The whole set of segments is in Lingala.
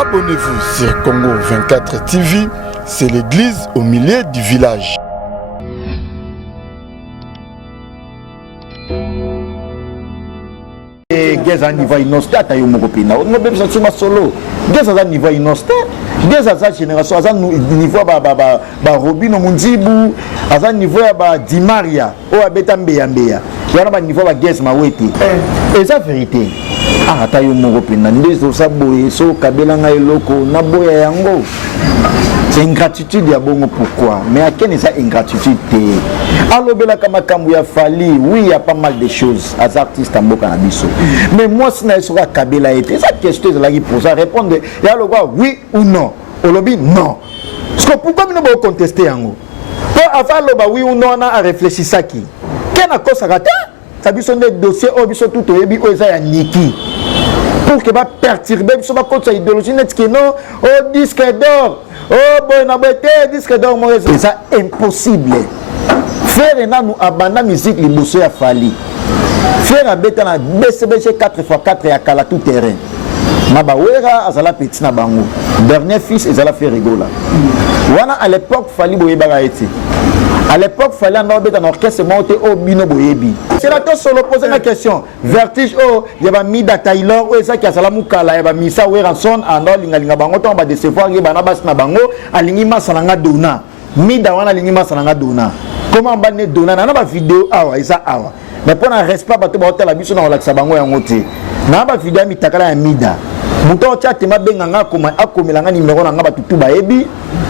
Abonnez-vous sur Congo 24 TV, c'est l'église au milieu du village. Geza niveau inosté atayo mokopina no bebisa suma solo geza za niveau inosté geza za génération aza niveau ba Robino Munzibu aza niveau ya ba Dimaria o abeta mbeya yana ba niveau ba geza maweti eza vérité atayo mokopina ndezo saboye so kabela nga eloko na boya yango. C'est ingratitude ya bongo pourquoi mais à quelle est ça ingratitude alors bela kama kambu ya fali oui il y a pas mal de choses as artistes en boka na biso mais moi si na sera kabela été ça question là qui pour ça répondre ya le quoi oui ou non olobi non parce que pourquoi nous pas contester yango pour avant le ba oui ou non on a réfléchi ça qui quel a cause rata ça biso des dossiers au biso tout oyebi o za ya niki pour que va perturber biso ba contre idéologie net que non au disque d'or. Oh bon, on a été disque d'or, c'est ça impossible. Faire nous abandonner musique les bosseurs à Fali. Faire abeta na BCBG 4x4 et à Kala tout terrain. Mabawera azala petit na bango. Dernier fils ezala fait rigola. Wana à l'époque Fali boyeba été. À l'époque, il fallait un orchestre monté au Bino Boyebi. C'est là que solo poser la question. Vertige, oh, il y a Mida Taylor, oh, ça qui a Salamukala, il y a Misa Weranson, Ando, Lingalinga Bango, on va décevoir, il y a Banabas Nabango, Alingima Salanga Dona. Mida Wana Lingima Salanga Dona. Comment on va Dona? On a une vidéo, awa, et ça, awa. Mais pour un respect, on va la mission dans l'Axabango et en côté. On a une vidéo, Mitakala et Mida. Muto chat ma benganga koma akomelanga numéro na ngaba tutu ba ebi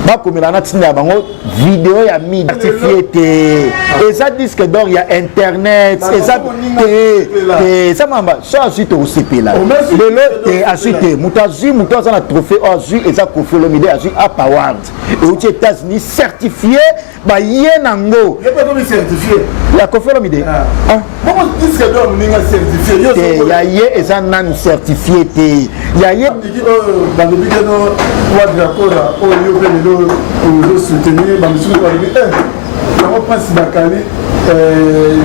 ba komelana tinda bango vidéo ya mi certifié té et ça disque d'or ya internet et ça té ça mamba ça suite au CP là le té assuité mutazi muto na trophée azu et ça Koffi Olomide azu up award et aux États-Unis certifié ba yenango il pas comme certifié la Koffi Olomide comment disque d'or ninga certifié ya ye et ça nan certifié té ya ye dans le but no quadra au lieu de soutenir dans le sud on pense Bakali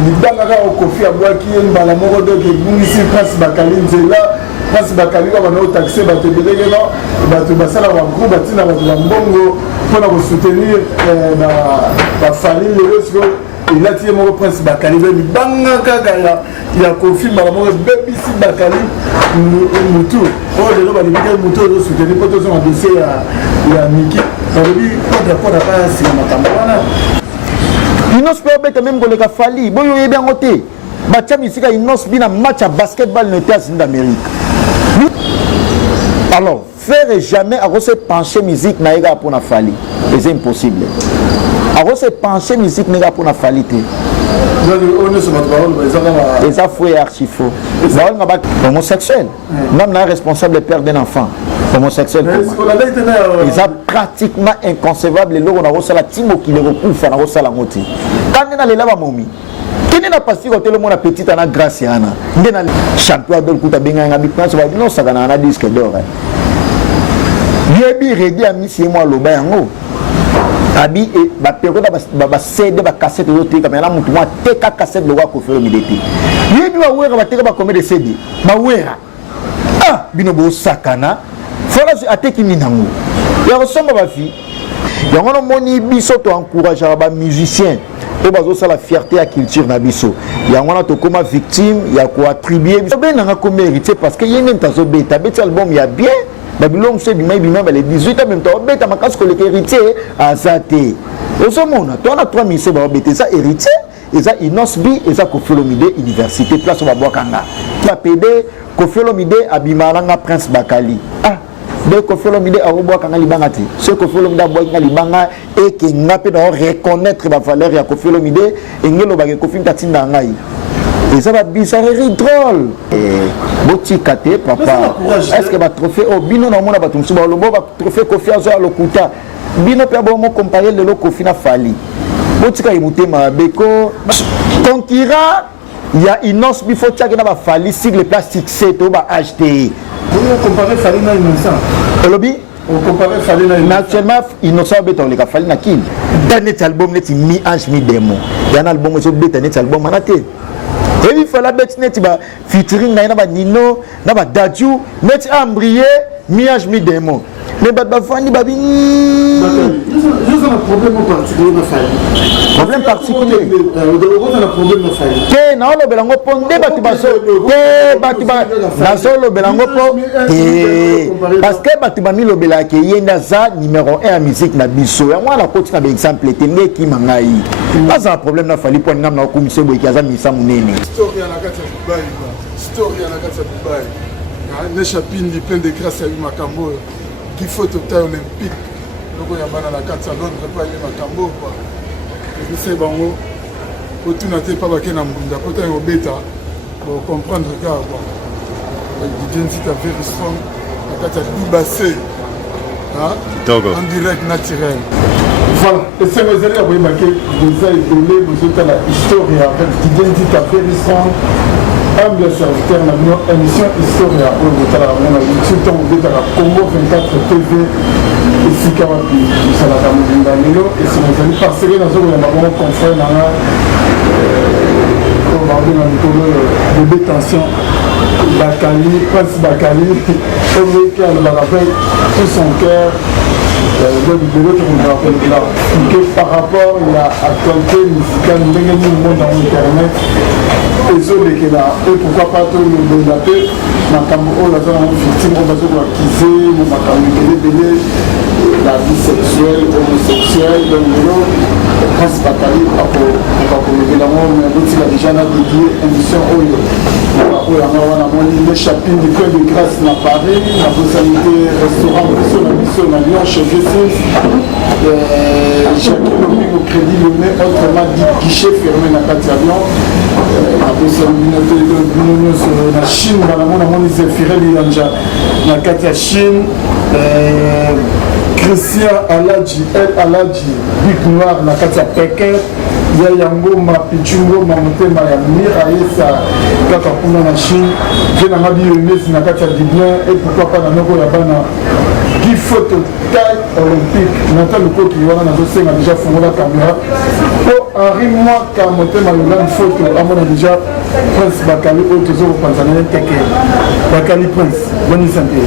libanga au Koffi abwaki mbala moko de ici pense Bakali nzela pense Bakali ba no taxé ba te belege no ba to basala wa groupe batina ba mbongo pour soutenir ba Fali le il a tiré mon prince Bakali il banga kaka il a confié ma maman baby si Bakali mutu oh le loba libika mutu de soutenir pour tous un dossier ya Miki ça veut dire pas pas si makambo wana inos peut beta même ko le ka Fali boyo yebe ngote bacha misika inos bina match à basketball no États-Unis d'Amérique alors faire jamais à se pencher musique na ega pour na Fali c'est impossible. Alors c'est penser musique n'est pas pour la qualité. Et ça faut archi faux. Homosexuel. Même là responsable père d'un enfant. Homosexuel. Et ça pratiquement inconcevable. Le on a reçu la timo qui le recouvre, on a reçu la moitié. Quand on a les lava momi. Qui n'est pas si quand le monde a petit à la grâce et ana. N'est pas champion de l'outa benga ngabi pense va non ça gana na disque d'or. Yebi redi a mis moi lo bayango. Abi et ba période ba CD ba cassette de l'autre comme là mutu moi teka cassette de wa Koffi Olomide ti yebi wa wera ba teka ba combien de CD ba wera bino bo sakana fora ateki minango ya resomba ba fi ya ngono moni biso to encourager ba musicien to bazo sala fierté à culture na biso ya ngona to comme victime ya ko attribuer biso ben na ko mériter parce que yene ntazo beta album ya bien Babylon c'est bima les 18 ans même temps beta makas ko le héritier à Zate osomona toi na 3000 c'est ba beta ça héritier et ça inosbi et ça Koffi Olomide université place ba boakanga la PD Koffi Olomide abimaranga Prince Bakali de Koffi Olomide a boakanga libanga ti ce Koffi Olomide boakanga libanga et que ngape do reconnaître ba valeur ya Koffi Olomide et ngelo ba Koffi tatinda ngai. Et ça va bizarrerie drôle. Boti kate papa. Est-ce que va trophée au bino na mona batum suba lo ba trophée Koffi azo a lokuta. Bino pe bon mo comparer le lo Koffi na Fali. Boti ka imute ma beko. Concurrent, il y a Inos bifo tchaki na ba Fali sigle plastique c'est to ba acheter. On comparer Fali na innocent. Olobi on comparer Fali na innocent. Actuellement innocent beton le ka Fali na kin. Dernier album net mi ange mi démon. Il y a un album so beta net album manate. Et il fallait mettre net ba featuring na ba Nino na ba Dadju net ambrier mi-âge mi-démon mais bafandi babi problème particulier te naolobela yango mpo nde bato nazolobela yango mpo te parce que bato bamilobelaka ye nde aza numéro 1 ya musique na biso yango wana koti na baexemple te nde ekima ngai aza na problème nafali mpo ningam naokumisa boyeki aza misa monene neshapindi plein de grâce ya makambo oyo kifo total olympique loko ya bana na kati ya londres mpo aye makambo kwa ebisa bango otuna te mpa bake na mbunda po tani obeta bocomprendre kaka kwa didiensita very strong na kati ya dubase en direct naturel voilà esengo ezali ya koyebake boza ebele bozotala historia avec didiensita very strong humble serviteur na bino émission historia oyo botalaka ngo na youtube ntango obetaka Congo 24 tv esika wapi tosalaka molinga lelo esengo ezali parce que nazokoyamba bongo confrère nanga oyo babenga mikolo bebe tension bakali prince bakali oyoki alobaka mpe tout son cœur par rapport à l'actualité musicale, nous avons internet, et pourquoi pas tout le monde d'appeler, ma caméra, victime, on va se voir acquiser, ma caméra, la vie sexuelle, homosexuelle, grâce à Bakali, on va communiquer la mort, mais l'autre, il a déjà dédié une émission Oyo. On a le chapitre du cœur de grâce à Paris, la possibilité restaurant, la Lyon, chez Jessis, Jacques Lomé au crédit Lomé, autrement dit guichet fermé dans la Lyon, la possibilité de la Chine, dans la monde, ils effiraient dans la Chine. Christian Aladji, El Aladji, Bic Noir, na Katia Pékin, Yayango, Mapichungo, Mamotema, Mira, Yesa, Kaka Puna na Chine, Venamabi Yones, na Katia Diblin, et pourquoi pas na Noko Yabana, Guy Photo, taille olympique, Nathan Luko qui a déjà fondé la caméra. Pour Henri Mwaka, Motema, Yolan Photo, à mon déjà Prince Bakali, Otozo, Pantanel, Teke, Bakali Prince, bonne santé.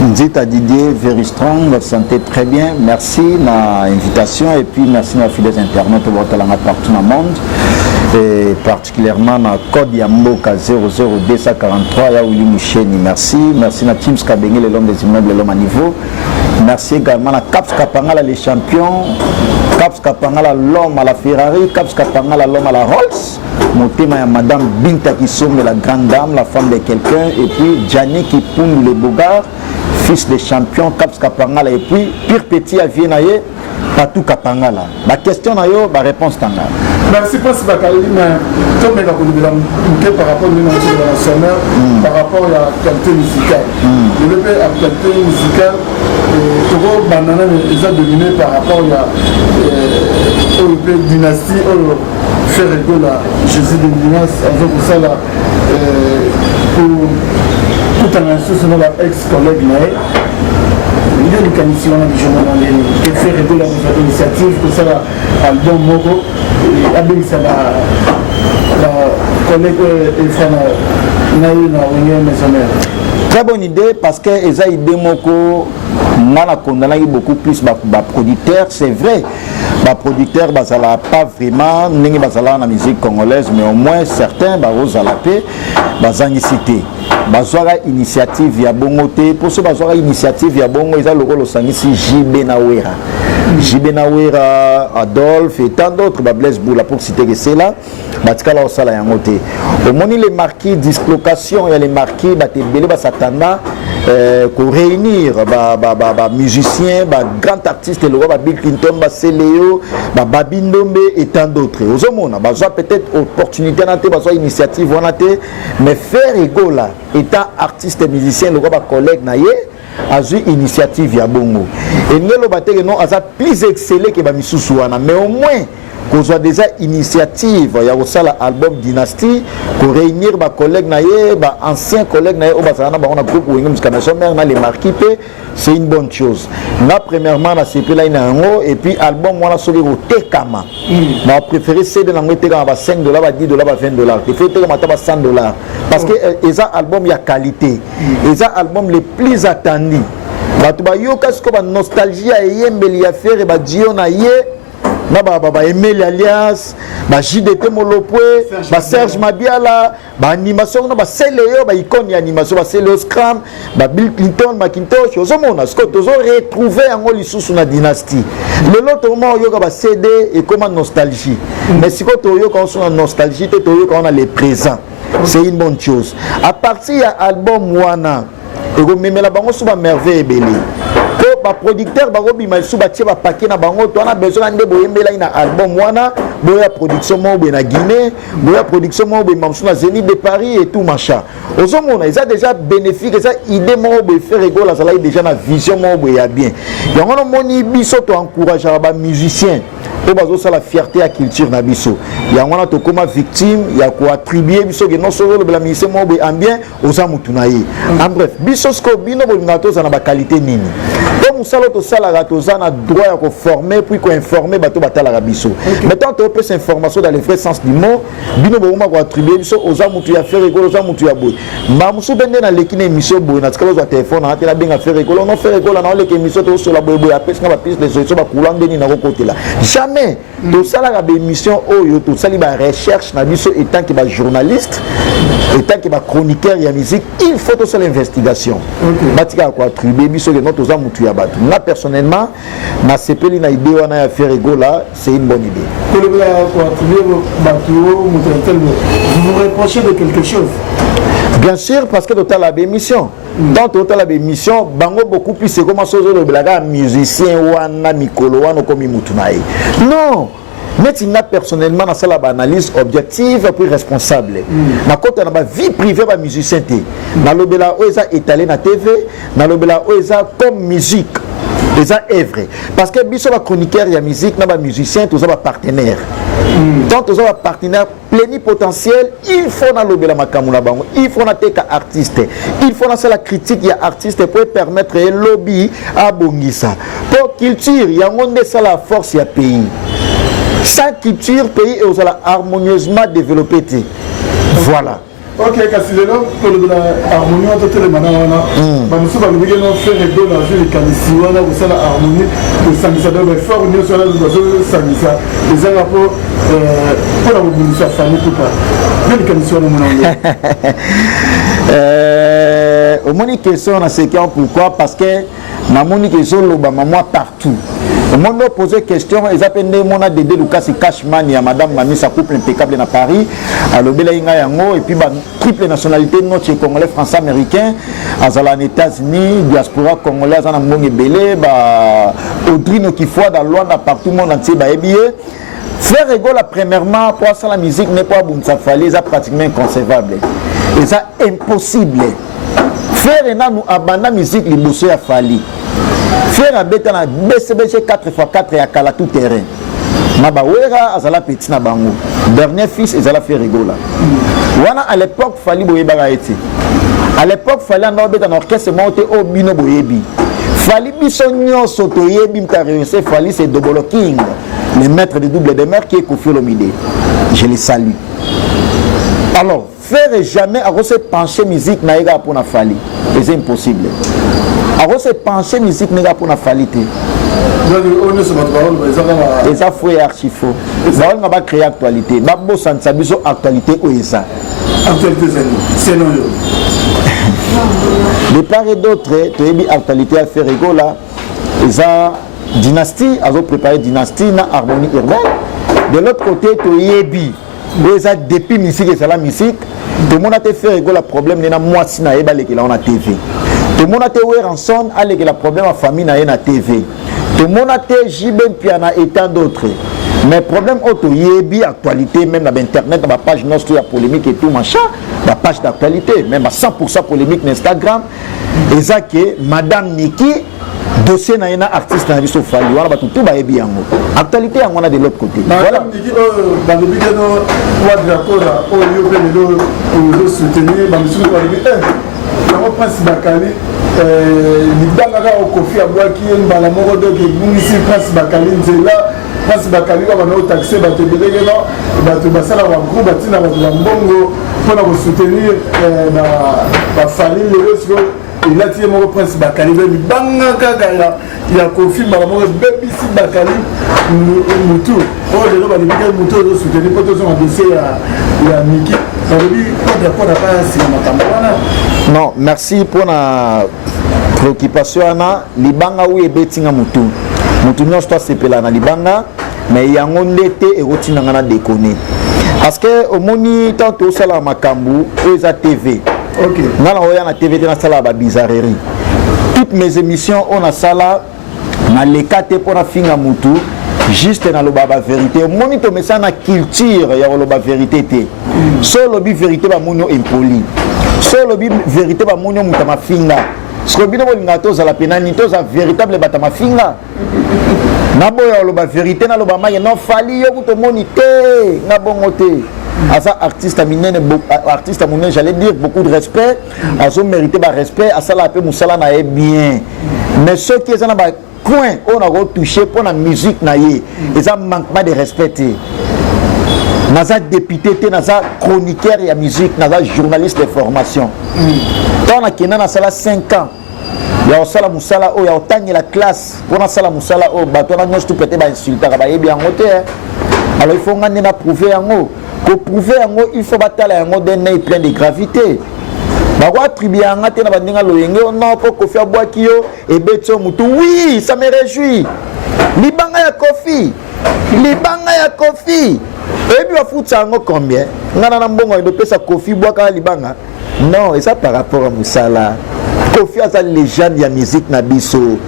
Nzita Didier, very strong, votre santé très bien. Merci de l'invitation et puis merci à fidèles internautes partout dans le monde. Et particulièrement dans le code Yamboka 00243, Yaouli Moucheni. Merci. Merci à Teams Kabengé, l'homme des immeubles, l'homme à niveau. Merci également à Caps Kapangala, les champions. Caps Kapangala, l'homme à la Ferrari. Caps Kapangala, l'homme à la Rolls. Mon thème est Madame Binta Kisome, la grande dame, la femme de quelqu'un. Et puis Gianni Kipundu, le Bogar, fils des champions, Caps Kapangala. Et puis Pire Petit à Viennaye, Patou Kapangala. La question n'a yo, la réponse tanga. Merci pour ce Bakali, mais comme par rapport à l'international, par rapport à la qualité musicale. Le à la qualité musicale, Togo Banana les a dominé par rapport à la dynastie, faire rigolo là, Jésus de Minas, avec ça là, pour tout un instant, la ex-collègue Naé. Il y a une commission qui fait rigolo à l'initiative, pour ça l'album Mogo, et ça la collègue Efrana Naé na Wingé Maisonnaire. Très bonne idée parce que les idées Moko, on a condamné beaucoup plus de producteurs, c'est vrai. Les producteurs ne sont pas vraiment dans la musique congolaise, mais au moins certains sont la paix, ils cité. Ils initiative via Bongote. Pour ceux qui ont initiative via Bongo, ils ont le rôle de JB Nawera. JB Nawera, Adolphe et tant d'autres, Blaise Boula pour citer que c'est là. Au moment où les marquis dislocation, il y a les marquis, Satana, pour réunir musiciens, grands artistes, le roi Bill Clinton, Céléo, Babindombe et tant d'autres. Aux hommes, on a peut-être opportunité, on a initiative, mais faire égaux là, étant artiste et musicien, le roi collègue naïe, a eu initiative ya bongo. Et nous avons plus excellé que Misusuana, mais au moins, qu'on soit déjà initiative, il y a aussi l'album Dynastie, pour réunir les collègues, anciens collègues, on a groupe les marquis, c'est une bonne chose. Là, premièrement, on a CP là, et puis l'album, on a sauvé au Tekama. On a préféré céder dans le Tekama à 5 $, à 10 $, à 20 $. Il faut que à 100 $. Parce que les albums, il y a qualité. Les albums les plus attendus. bato bayoka siko banostalgie ya eyembeli ya fere badio na ye na baemeli alias baJDT Molopwe baSerge Mabiala baanimation na basele oyo baikone ya animation basele Scram Bill Clinton Macintosh ozomona siko tozo retrouver yango lisusu na dynastie lelo toma oyoka ba CD ekoma nostalgie mais siko toyoka oso na nostalgie te toyoka on a le présent c'est une bonne chose à partir ya album wana ekomemela bango so ba merveille ebele ba producteur ba robima sous ba tie ba paquet na bango to na besoin de boyembela ina album wana boya production mo be na Guinée boya production mo be mamsou na Zénith de Paris et tout machin ozomona ils a déjà bénéfique ça idée mo be faire rigolo ça là déjà na vision mo be ya bien yango no moni biso to encourager ba musicien po bazo ça la fierté à culture na biso yango na to comme victime ya ko attribuer biso que non solo le musicien mo be ambien oza mutunaye en bref biso sko bino bo ngato za na ba qualité nini comme ça l'autre ça la gatoza na droit à former puis qu'on informer bateau batala rabiso maintenant tu peux s'information dans le vrai sens du mot bino bo ma ko attribuer biso oza mutu ya faire rigolo oza mutu ya boy ma musu bende na lekine émission boy na tikalo za téléphone na tela benga faire rigolo non faire rigolo na leke émission to so la boy boy apes na ba piste de so ba kulande ni na côté là jamais to sala ga émission oyo to sali ba recherche na biso étant que ba journaliste étant que ba chroniqueur ya musique il faut to sala investigation batika ko attribuer biso que notre oza mutu ya bato moi personnellement na sepeli na idée wana ya faire rigola c'est une bonne idée. Vous vous reprochez de quelque chose? Bien sûr parce que total la émission dans total la émission bango beaucoup plus c'est comment sozo le blaga musicien wana mikolo wana comme mutunaye non mais il personnellement dans la analyse objective puis responsable na côté na ba vie privée ba musicien té na lobela oza étalé na TV na lobela oza comme musique les œuvres parce que biso ba chroniqueur ya musique na ba musicien tous ba partenaire donc tous ba partenaire plénipotentiel il faut na lobela makamu na bango il faut na teka artiste il faut na la critique ya artiste pour permettre un lobby à bongisa pour culture ya ngonde ça la force ya pays sans culture pays et aux harmonieusement développé voilà. Ok, kasi lelo pour la harmonie entre les manana ba musu ba ngeke no faire de la jeu de kanisi wana ko sala harmonie ko sangisa de fort ni so la zo sangisa les ara pour la mobilisation famille tout pas mais kanisi wana mona au moni question na c'est pourquoi parce que na moni question loba moi partout au monde posé question ils appellent mon a Dédé Lucas et Cashman et madame Mami sa couple impeccable na Paris à l'obéla inga yango et puis ba triple nationalité notre congolais français américain azala en États-Unis diaspora congolaise na mbonge belé ba Audrino qui fois dans Luanda partout monde entier ba ebié faire rigolo premièrement pour ça la musique n'est pas bon ça fallait ça pratiquement inconcevable et ça impossible faire na nous abandonner musique liboso ya fali faire un bêta na BCBG 4x4 et à Kala tout terrain. Mabawera azala petit na bango. Dernier fils ezala fait rigola. Wana à l'époque fali boyeba eti. À l'époque fali na bêta na orchestre monté au bino boyebi. Fali biso nyonso to yebi mtarese fali c'est Dobolo King, le maître de double de mer qui est Koffi Olomide. Je les salue. Alors, faire jamais à se pencher musique na ega pour na fali. C'est impossible. Alors c'est penser musique n'est pas pour la qualité. Et ça faut archi faux. On va créer actualité. Babo sansabiso actualité ou ça. Actualité c'est non. De part et d'autre, tu as dit actualité à faire rigola. Et ça dynastie, a préparé dynastie na harmonie urbaine. De l'autre côté, tu as dit ça depuis musique et ça la musique. Tout le monde a fait rigola problème n'est moi si na eba les qui on a TV. Tout le monde a été rançon à la problème à famille na TV. Tout le monde a été JB Piana et tant d'autres. Mais problème auto yebi actualité même dans internet dans la page notre la polémique et tout machin, la page d'actualité même à 100% polémique sur Instagram. Et ça que madame Niki dossier na artiste na biso fali wala batu tout ba yebi yango. Actualité on a de l'autre côté. Voilà. Niki dans le week-end quoi d'accord au yo pele do soutenir ba monsieur ba yebi on pense Bakali l'idanga au Koffi Abouaki mbala moko donc ici pense Bakali nzela pense Bakali ba na taxer ba te belege no ba te basala wa groupe batina ba mbongo pour la soutenir ba famille le il a tiré mon prince Bakali banga kaka ya Kofi Malamoro bebisi Bakali mutu oh le roba de mutu de soutenir pour tout son dossier ya Miki ça veut dire pas pas si makambo. Non, merci pour la préoccupation ana libanga ou ebetinga mutu nyonso to sepela na libanga mais yango ndete erotina ngana déconner parce que omoni tanto sala makambu eza TV. OK. Ngana oya na TV na sala ba bizarrerie. Toutes mes émissions on a sala na lekate pour na finga mutu juste na loba ba vérité. Omoni to mesa na culture ya loba vérité te. Solo bi vérité ba monyo impoli. Solo bi vérité ba monyo mutama finga. Skrobino bolinga to za la penani to za véritable batama finga. Naboya loba vérité na loba maye non fali yo to moni te na bongo te. Asa artiste minene artiste minene j'allais dire beaucoup de respect, aso mérité ba respect, asa la pe musala na e bien. Mais ceux qui sont na ba coin on a retouché pour la musique na ye, ils ont manquement de respect. Naza député te naza chroniqueur ya musique, naza journaliste de formation. Tant na kena na sala 5 ans. Ya osala musala o ya otangi la classe pour na sala musala o bato na nyos tout peut-être ba insulter ba yebi yango te. Alors il faut ngane na prouver yango. Pour prouver yango il faut batala yango d'un œil plein de gravité. Ba ko attribuer yanga te na bandinga loyenge non pour Kofi abwaki yo et beto mutu. Oui, ça me réjouit. Libanga ya Kofi. Libanga ya Kofi. Et puis, il faut savoir combien. Il pesa Kofi Bwaka Libanga. Non, et ça par rapport à Moussala. Kofi a sa légende de la musique Nabiso.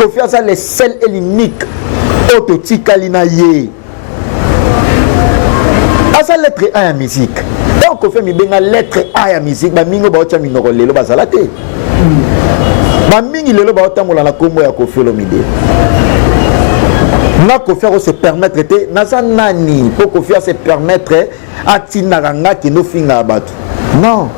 Kofi a sa les seuls et l'unique. Ototi Kalinaye. A sa lettre A à musique. Donc, Kofi mi benga lettre A à musique. Ba mingo ba ocha minoro lelo ba salate. Ba mingi lelo ba otamola na kombo ya Kofi Olomide. Na Kofi se permettre te naza nani pour Kofi se permettre à tinaranga qui no finga abatu. Non.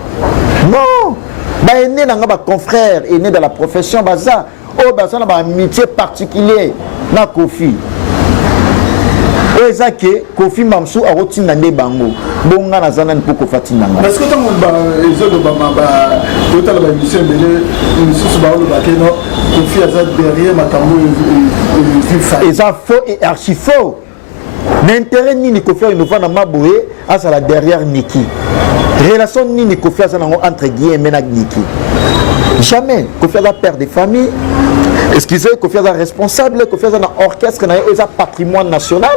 Non. Ba ene nanga ba confrère ene de la profession baza o baza na ba amitié particulier na Kofi. Eza ke Kofi Mamsou a rotina nde bango. Bonga naza nani pour Kofi nanga. Parce que tant on ba ezo de ba total ba émission belé émission ba lo ba keno Kofi aza derrière makambo et ça faux et archi faux. L'intérêt ni Kofi innova na maboé à ça la derrière Niki. Relation ni Kofi ça entre guillemets na Niki. Jamais Kofi a père de famille. Excusez, Kofi a responsable, Kofi a un orchestre na un patrimoine national.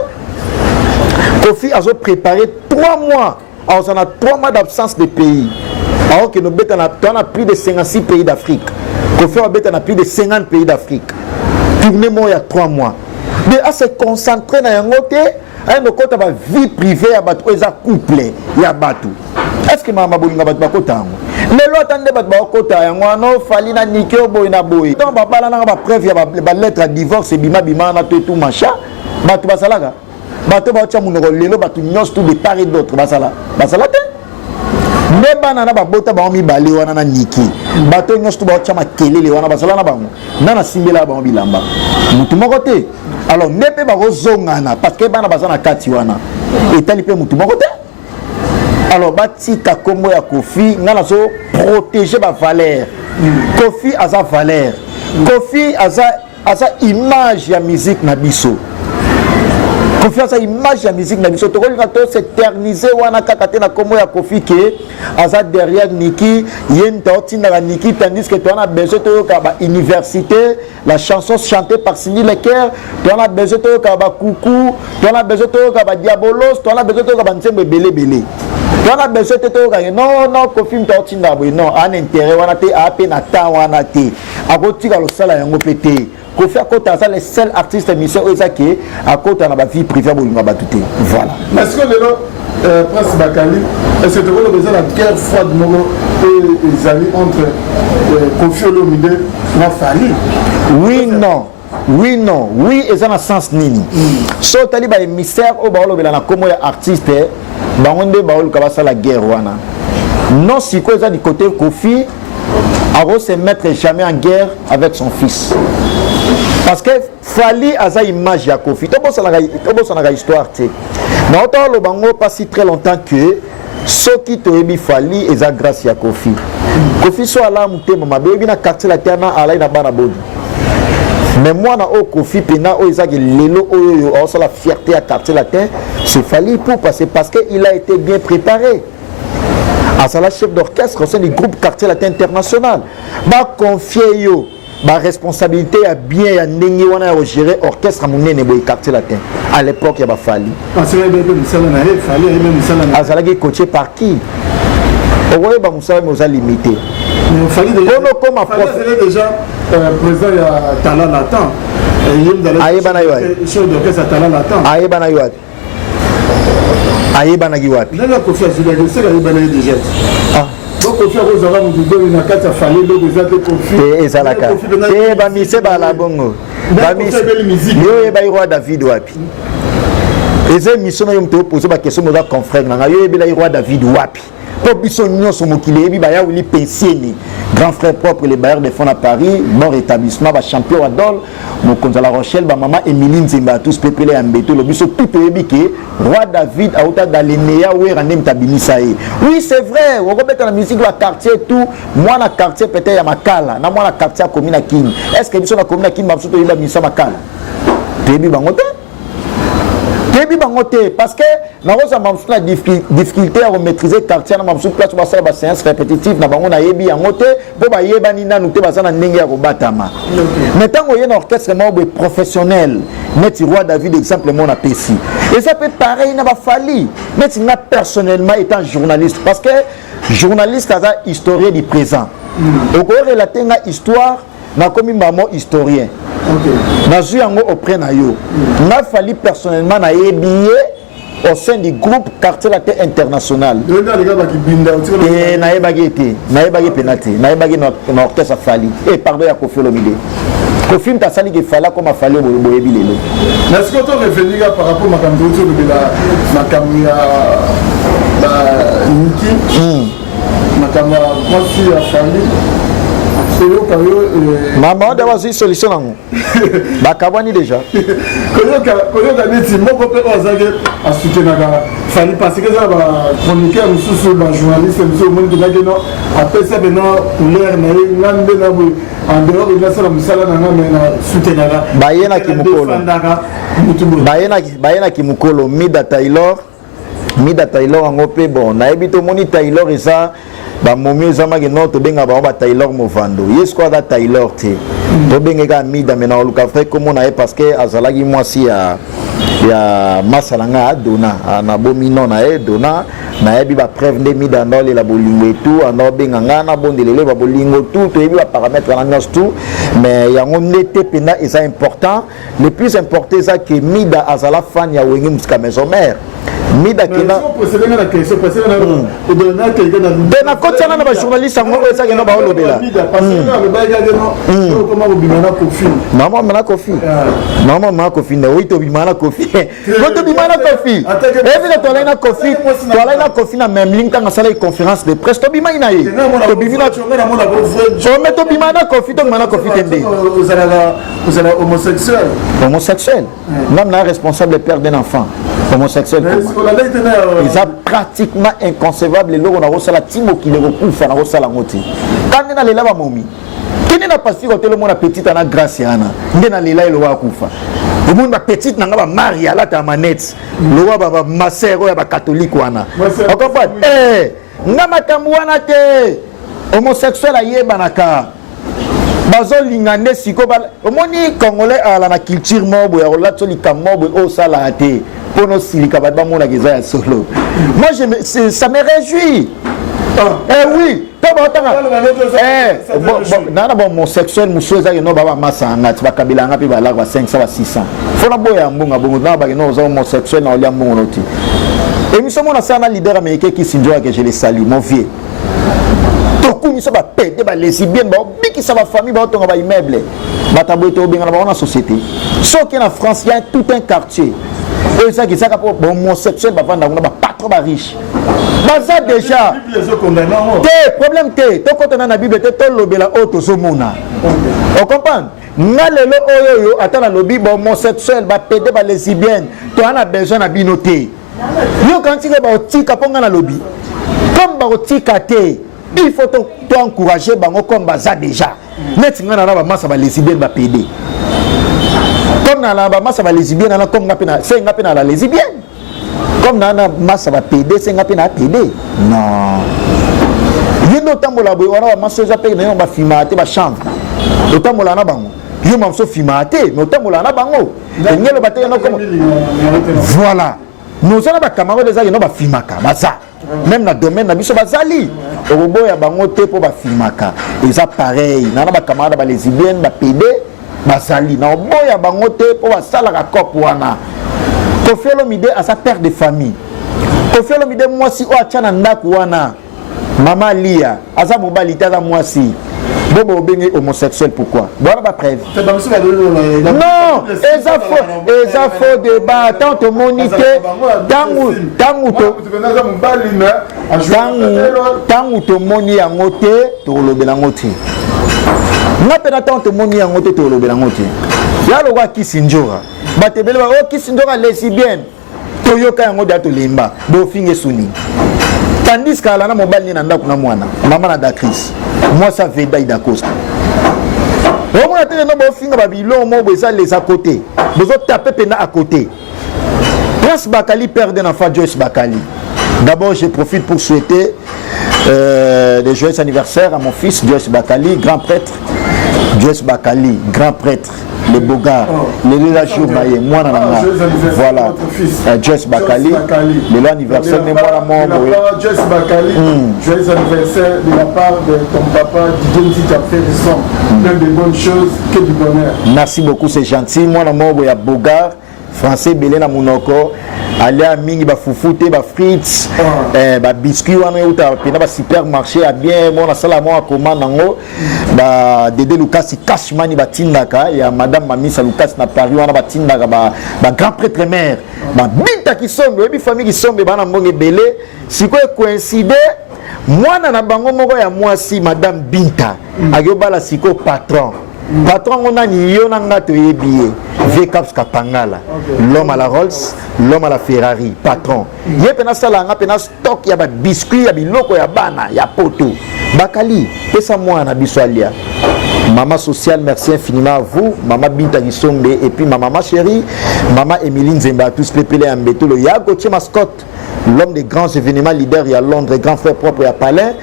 Kofi a préparé 3 mois. Alors on a 3 mois d'absence de pays. Alors que nous avons plus de 56 pays d'Afrique. Kofi a plus de 50 pays d'Afrique. Tournez-moi il y a 3 mois. Mais à se concentrer dans un côté, un côté de vie privée, à battre les couple, il y a battu. Est-ce que maman bolinga battu bakota? Mais l'autre ande battu bakota, yango no fali na nikeo boy na boy. Donc ba bala na ba preuve ya ba lettre à divorce bima na tout machin. Battu basalaga. Battu ba cha munoko lelo battu nyos tout de part et d'autre basala. Basala te. Mais banana ba bota ba mi balé wana na niki. Bato nyos tout ba cha makelele wana basala na bango. Nana simbela ba bilamba. Mutu moko te. Alors nepe ba rozongana parce que bana bazana kati wana. Etali pe mutu moko te. Alors batika kombo ya Kofi ngana so protéger ba valeur. Kofi a sa valeur. Kofi a sa image ya musique na biso. Kofi a sa image ya musique na biso. Tokoli ka to s'éterniser wana kakate na kombo ya Kofi ke aza derrière Niki yenta otina la Niki tandis que toi on a besoin de ba université la chanson chantée par Cindy Lecker, toi on a besoin de ba coucou, toi on a besoin de ba diabolos, toi on a besoin de ba nsembe belé. Toi on a besoin de te non Kofi mtotina boy non an intérêt wana te a pe na ta wana te. Akotika lo sala yango pété. Kofi a kota ça les seuls artistes émission ezaki a kota na ba vie privée bolinga batute. Voilà. Parce que le Prince Bakali, est-ce que tu vois besoin de la guerre froide et les amis entre Kofi Olomide et Fali? Oui, non. Oui, non. Oui, et ça dans le sens nini. So, tali ba émissaire au baolo bela na komo ya artiste, ba onde baolo kabasa la guerre wana. Non, si quoi ça du côté Kofi, aro se mettre jamais en guerre avec son fils. Parce que Fali a sa image ya Kofi. Tout bon ça na histoire, tu sais. Mais autant le bango pas si très longtemps que soki toyebi fali eza grâce ya Kofi. Kofi so ala mutema mabebi na quartier la terre na ala na bana bodi. Mais moi na o Kofi pena o ezaki lelo oyo o la fierté à quartier la terre, c'est fali pour parce que il a été bien préparé. Asala chef d'orchestre au sein du groupe Quartier Latin International. Ba confier yo ba responsabilité à bien ya ndenge wana ya gérer orchestre monene boy Quartier Latin. À l'époque ya ba fali. Asala qui coaché par qui? Oye ba musala mais osa limité. Fali déjà président ya Talent Latin. Aye bana yo. Chef d'orchestre Talent Latin. Aye bana yo. Aye bana yo. Nana Kofi Azula c'est la bana déjà. Ah. Donc Kofi Azula mu dido na kata fali le déjà te Kofi. Ezalaka. Ba mise ba la bongo. Ba mise. Yo e ba roi David wapi. Eze mission yo mto poser ba question moza confrère na yo e be la roi David wapi. Pour biso nyonso mokili ebi ba ya wili pensieni. Grand frère propre les bailleurs de fonds à Paris, bon rétablissement ba champion Adol, mon konza la Rochelle ba maman Emiline Nzemba tous pepele ambeto le biso tout ebi ke roi David a auta d'Alénéa ou randem tabinisa e. Oui, c'est vrai, on remet dans la musique la quartier tout, moi na quartier peut-être ya makala, na moi na quartier commune Kin. Est-ce que biso na commune Kin ba biso to yeba misa makala? Tebi bangote? Tebi bangote parce que na rosa mamsu la difficulté à maîtriser quartier na mamsu place ba sala ba séance répétitive na bango na yebi yangote po ba yeba ni nanu te ba sana ndenge ya kobatama. Mais tango yena orchestre mo professionnel, meti roi David exemplement na PC. Et ça peut pareil na ba fali. Meti na personnellement étant journaliste parce que journaliste kaza historien du présent. Au ko relater nga histoire na komi maman historien. Nazu yango auprès na yo. Na fali personnellement na yebiye au sein du groupe Quartier Latin International. Et na yebagi été, na yebagi penalty, na yebagi na orchestre fali. Et pardon ya Kofi Olomide. Kofi mta sali ke fala comme fali boyebi lelo. Est-ce que tu revenir par rapport à ma candidature de la Cameroun Niki? Ma Cameroun moi si a fali. Maman, on doit une solution. Bakabani déjà. Koyoka neti moko pe ozage asuke na fali parce que ça va chroniqueur sous la journaliste monsieur monde de gageno après ça maintenant couleur na ngande na bu en dehors de ça la musala na na soutenaka bayena kimukolo bayena kimukolo Mida Taylor ngope bon na ebito moni Taylor eza ba momi ezamaki no to benga ba Taylor Movando yes quoi da Taylor te to benga ka Mida mena oluka frère comme on a parce que azalaki mwasi ya masalanga dona na bomino na e dona na ebi ba preuve de Mida ndole la bolingo et tout ando benga ngana bondelele ba bolingo tout to ebi ba paramètres na nyos tout mais yango ndete pena est important le plus important c'est que Mida azala fan ya wengi musika maison mère Mida kina posséder la question parce que on donne quelqu'un dans na koti na ba journaliste ngo esa ke no ba olobela parce que le baga no comment obimana Kofi maman mana Kofi maman mana Kofi ne oui to bimana Kofi to bimana Kofi et puis to la na Kofi na même link tanga sala conférence de presse to bimana na ye to bimana to me to bimana Kofi to mana Kofi tende vous allez homosexuel même na responsable père d'un enfant homosexuel ils sont pratiquement inconcevable le on a reçu la timo qui le recouvre na reçu la ngoti quand na lela ba momi kini na pasi ko tele mona petite na grâce yana ndena lela ile wa kufa le monde ba petite na ba maria la ta manette le wa ba masero ya ba catholique wana on comprend nga makambu wana te homosexuel ayeba naka bazo lingane siko ba omoni congolais ala na culture mobo ya relato likamobo o sala te pono silika ba mona keza ya solo moi ça me réjouit oui nana bon homosexuel monsieur ezaki no baba masanga ti bakabila nga pe balaka ba 500 ba 600 fona boya mbonga bongo na ba no homosexuel na olia mbongo noti et nous sommes na leader américain qui s'injoue que je les salue mon vieux tokuni so ba pede ba lesbienne ba biki sa ba famille ba tonga ba immeuble batabo to benga na ba na société so que en France il y a tout un quartier et ça qui ça pour homosexuel ba vanda ba pas trop ba riche baza déjà te problème te to ko na Bible te to lobela auto so mona on comprend nga lelo oyo atana lobi ba homosexuel ba pede ba lesbienne to ana besoin na binoté yo quand tu ba otika ponga na lobi comme barotika te il faut t'encourager bango comme baza déjà net ngana na ba masa ba lesbienne ba PD comme na ba masa ba lesbienne na comme ngapena c'est ngapena la lesbienne comme na masa ba PD c'est ngapena PD non yendo tambola boy wana ba masa za pe na ba filmate ba chambre otambola na bango yo mamso filmate mais otambola na bango ngelo ba te no comme voilà nous avons des camarades qui ont filmaka baza même dans le domaine na biso bazali obo ya bango te po ba filmaka et ça pareil na ba camarades ba lesbiennes ba PD bazali na obo ya bango te po ba sala ka cop wana Koffi Olomide à sa père de famille Koffi Olomide moi si o achana ndako wana Maman Lia aza mobali ta moi si Bobo Obenge homosexuel, pourquoi? Voilà ma preuve. Non, ça faux débat. Tant que monité, tant que moni en moté, tu le belangoté. N'a pas tant que moni en moté, tu le belangoté. Là, le roi Kissinjora. Batebele, oh Kissinjora lesbienne. Toyoka en moda to limba. Bofinge suni. Tandis qu'à la mobile n'a pas mwana. Maman a d'actrice. Moi ça fait d'Aïda Costa. Au moins tu n'as pas fini Babylone, moi ça les à côté. Les autres taper pena à côté. Prince Bakali perd un enfant Joyce Bakali. D'abord je profite pour souhaiter des joyeux anniversaires à mon fils Joyce Bakali, grand prêtre. Joyce Bakali, grand prêtre. Les Bogards, les Lélajou Maye, moi voilà, Joyce Bakali, le anniversaire de moi Joyce Bakali, joyeux anniversaire de la part de ton papa, Didier qui a fait du son, même de bonnes choses, que du bonheur. Merci beaucoup, c'est gentil. Moi, il y a Bogards, français, Belé na Mounoko, aller à Mingi, Foufoute, frites, biscuits, on supermarché, à bien, mon salle à moi, comment nango, Dédé Lucas, Cashmani, Tindaka, il y a Madame Mamisa Lucas, na Paris, on a Tindaka, grand prêtre mère, Binta qui sombe, les familles qui sombe, Banamong et Belé, si quoi coïncider, moi, na bango moko ya moi si Madame Binta, Agobala Siko patron. Patron, on a ni yonanga to yebiye, Vcaps Kapangala, l'homme à la Rolls, l'homme à la Ferrari, patron. Yé pena salanga pena stock ya ba biscuit ya biloko ya bana ya poto. Bakali, pesa moi na biswalia. Maman sociale, merci infiniment à vous, Maman Binta Gisombe et puis ma maman chérie, Maman Emeline Zemba, tous pépélés à Mbetolo, ya Gauthier Mascotte, l'homme des grands événements leaders, il y a Londres, grand frère propre, il y a Palin,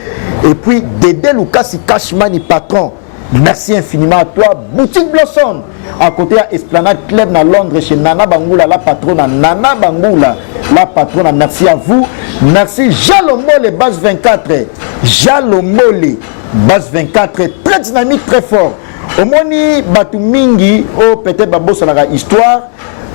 et puis Dédé Lucas Cashmani, patron. Merci infiniment à toi. Boutique Blossom, à côté à Esplanade Club à Londres chez Nana Bangoula, la patronne Nana Bangoula, la patronne. Merci à vous. Merci Jalomole, base 24. Jalomole, base 24. Très dynamique, très fort. Au moni Batumingi, oh peut-être Babos la histoire.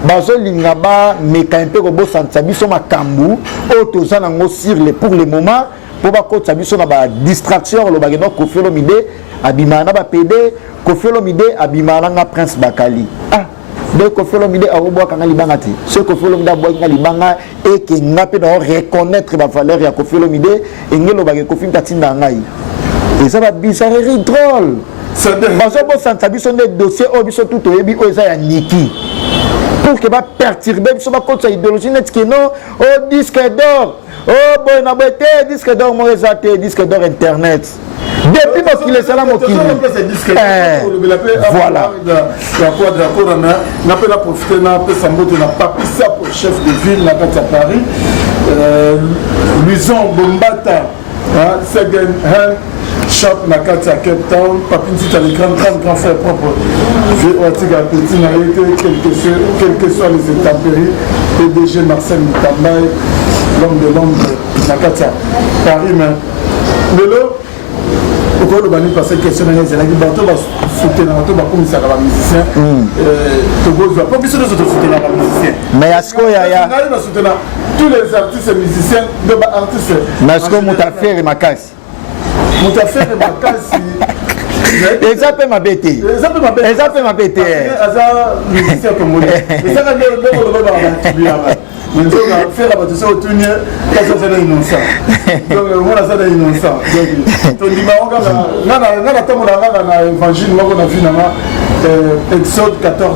Bazo Lingaba, mais quand un peu Robo Sansabi, son Makambu, oh Tozanango Sirle pour le moment. Pour que tu aies une distraction, le bagage Koffi Olomide, Abimana PD, Koffi Olomide, Abimana Prince Bakali. Ah, de Koffi Olomide a rebois quand Libangati. Ce Koffi Olomide a bois quand Libanga et qui n'a pas de reconnaître la valeur de Koffi Olomide et le bagage Koffi Tatina Ngai. Et ça va bizarrerie drôle. Parce que ça sont des dossiers où ils sont tout au début, où ils sont Niki. Pour que va perturber, ils sont pas contre idéologie net qui non, au disque d'or. Oh, bon, on a été disque d'or, moi, disque d'or internet. Depuis qu'il est là, mon kilo. Voilà. On a profité de la papissa pour chef de ville, à Paris. Luison Bombata, second hand shop, à Cape Town. Papinci, tu as les grands frères propres. Quels que soient les intempéries, PDG Marcel Moutambaye. L'homme de Nakata, Paris, mais Lelo, pourquoi le bani passe question il y a des bateaux qui soutenir comme ça va musicien Togo va pas besoin de soutenir les musiciens mais est-ce qu'il y a tous les artistes et musiciens de artistes mais est-ce que Moutafer et Makasi et ça peut m'embêter. Musicien comme et ça mais donc, faire la bâtisse au tunnel, c'est un innocent. Donc, voilà, c'est un innocent. Donc, on a l'évangile, on a finalement Exode 14.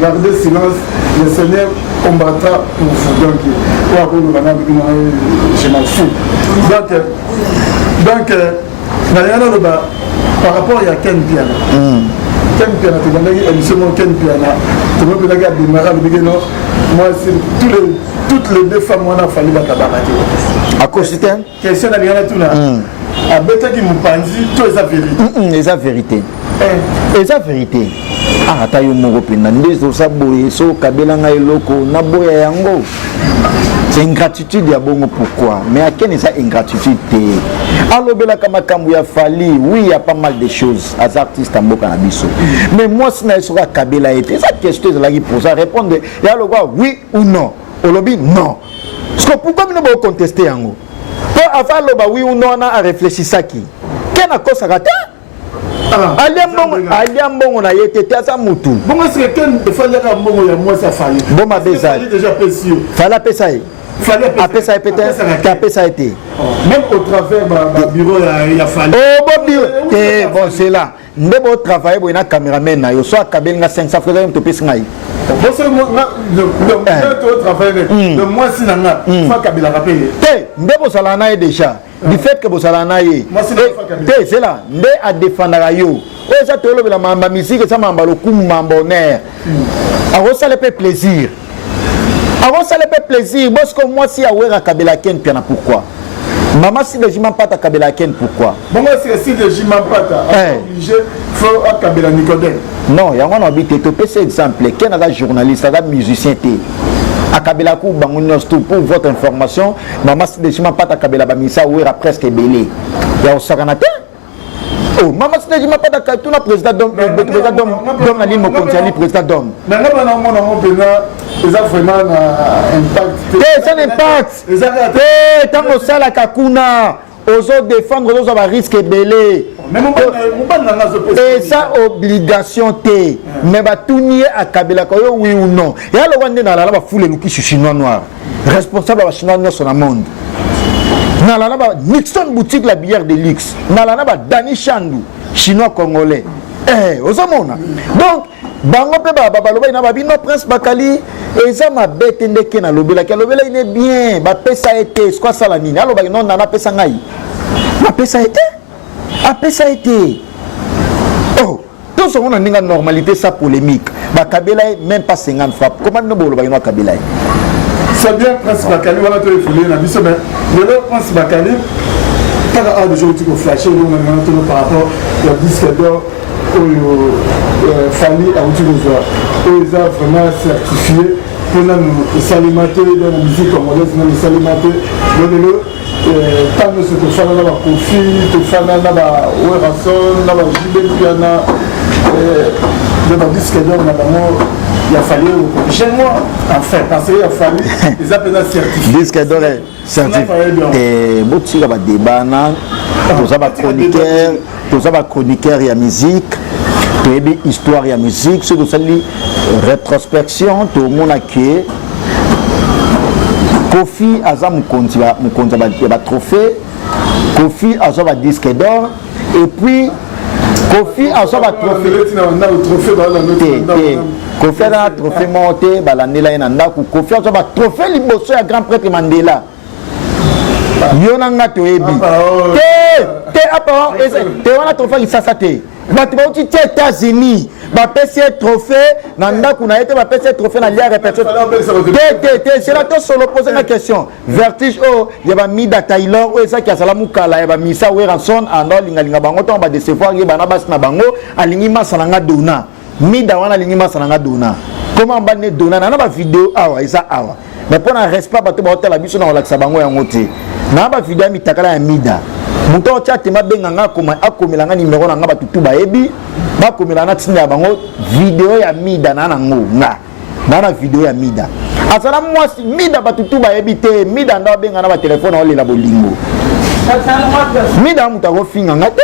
Gardez silence, le Seigneur combattra pour vous. Donc, je m'en fous. Donc, par rapport à Ken Piana. Ken Piana, tu vas émission Ken Piana. Tu vas regarder des moi, c'est toutes les deux femmes, on a fallu la cabarate. À cause de question à l'Iran, tout là. À Beta qui m'ont dit, tout est la vérité. C'est la vérité. C'est la vérité. Ah, tu as eu mon copine. Ndezo saboye, so kabela nga eloko, naboya yango. C'est ingratitude ya bongo pourquoi? Mais à quelle est ça ingratitude? Alors bela kama kambu ya fali, oui, il y a pas mal de choses à artistes en boka nabiso. Mais moi si na sera kabela été, ça question est là qui pour ça répondre, il y a le quoi oui ou non. Olobi non. Parce que pourquoi nous pas contester yango? Pour avant le oui ou non on a réfléchi ça qui. Quel a cause rata? Aliambongo na yete tasa mutu. Bon c'est que fallait que mbongo ya moi ça fallait. Bon ma déjà. Déjà précieux. Fallait pesa. Après ça peut-être après ça a été. Même au travers du bureau il a fallu. Oh bon bureau. Bon c'est là. Ndebo travailler bo na caméraman na yo so akabelinga 500 francs to pesa ngai. Bon c'est moi le travail de moi si nanga fa kabila rappeler. Ndebo sala na déjà. Du fait que vous allez en aller, c'est là, ndé à défendre la yo. Et ça te le la mamba musique, ça mamba le coup mamba bonheur. Alors ça le fait plaisir. Alors ça le fait plaisir. Parce que moi si à Ouera Kabila Ken piana pourquoi? Maman si de Jiman Pata Kabila Ken pourquoi? Bon moi si de Jiman Pata obligé faut à Kabila Nicodème. Non, il y a un habité to PC exemple. Ken a journaliste, a musicien té. À Kabila Kou Bangounios tout pour votre information, maman si de Jiman Pata Kabila Bamisa Ouera presque belé. Il y a au Saranate. Oh, maman si de Jiman Pata Kabila président d'homme Aline Mokontiali président d'homme. Mais non, ils ont vraiment un impact. C'est un impact. Tant que ça la Kakuna, aux autres défendre, aux autres risques belé. Et ça obligation té. Mais va tout nier à Kabila Koyo oui ou non. Et alors on est dans la foule le qui chinois noir. Responsable de chinois noir sur le monde. Dans la Nixon boutique la bière de luxe. Dans la Dani Chandou chinois congolais. Ozamona. Donc bango pe baloba ina babino prince Bakali et ça ma bête ndeke na lobela ke lobela ine bien ba pesa été quoi ça la nini aloba non na pesa ngai ma pesa été après ça a été oh tout ce monde a une normalité ça polémique ba Kabila même pas 50 fois comment nous boloba ina Kabila c'est bien prince Bakali on a tout effondré na biso mais le prince Bakali quand a déjà eu tout flashé nous on a tout par rapport au disque d'or Fali a utilisé ils ont vraiment certifié pour nous s'alimenter dans la musique congolaise nous s'alimenter le tant que ce que fait dans la Kofi, tout fait dans la Werason, dans la Jibel Piana, dans la disque d'or, il a fallu chez moi, enfin, parce qu'il a fallu, ils appellent ça certifié. Disque d'or est certifié. Et beaucoup de débats, tout ça va chroniqueur et musique, puis histoire et musique, c'est ça rétrospection, tout le monde a créé. Kofi Aza Mukonzi va trophée, Kofi Aza va disque d'or, et puis Kofi Aza va trophée. Kofi Aza va trophée monté, Balandela et Nanda, Kofi Aza va trophée Liboso à grand prêtre Mandela. Yonanga Toebi. Te wana trophée Isasate. Tu vas aux États-Unis, tu vas trophée, nanda kuna été, tu trophée na lia répétition. C'est là que solo poser la question. Vertige oh, il y a Mida Taylor, ou ça qui a salamu kala, il y a Misa Weranson, ando linga bango, on va décevoir, il y a Banabas na bango, alingi masalanga dona. Mida wana alingi masalanga dona. Comment on va dona? Nana ba vidéo awa, isa awa. Mais pour un respect, tu vas hôtel la biso na relaxa bango ya ngote. Na ba vidéo mi takala ya Mida. Muto chat ma benga koma akomelanga numéro na ngaba tutu ba ebi ba komelana tinya bango vidéo ya Mida na ngo na vidéo ya Mida asala mwasi Mida ba tutu ba ebi te Mida ndo benga na ba téléphone o lela bolingo Mida muta ko finga ngate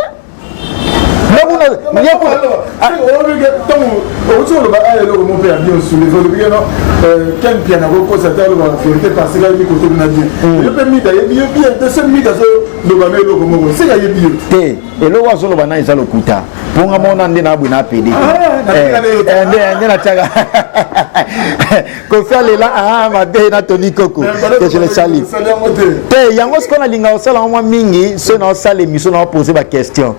ponga mona nde na bwina PD nde na tchaka Kofi Alela made na Tony Koko que je le salue te yango ce qu'on a linga osala moi mingi so na osala émission na poser ba question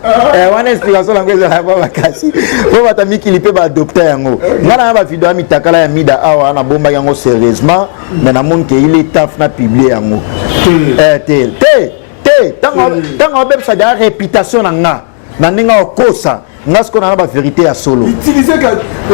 wana explication la ngeza la ba kasi po bata mikili pe ba adopter yango ngana ba video ami takala ya mida awa na bomba yango sérieusement mais na mon que il est taf na publier yango tango beb sa da réputation na ninga okosa ngasko na ba vérité ya solo utiliser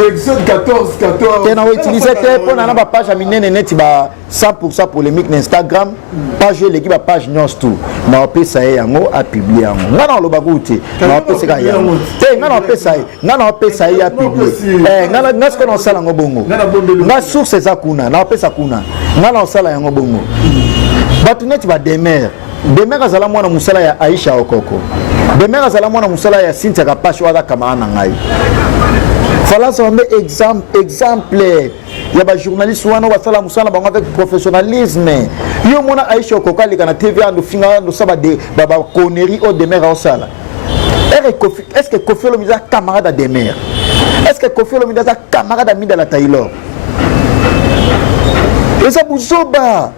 Exode 14 tena utiliser te pour na ba page minene net ba 100% polémique na Instagram page l'équipe page news tout na opesa yango a publier yango ngana loba kuti na opesa ka yango te ngana opesa ya publier ngana ngasko na sala ngo bongo nga source za kuna na opesa kuna ngana sala yango bongo batu net ba demer azala mwana musala ya Aisha Okoko demer azala mwana musala ya Cynthia Kapashi wada kama na ngai fala ça me exemple ya ba journaliste wana wasala musala bango avec professionnalisme yo mona Aisha Okoko ali kana TV ando finga ando saba de baba connerie au demer osala est-ce que Kofi Olomide est camarade à demer est-ce que Kofi Olomide est camarade à Mida la Taylor et ça buzoba.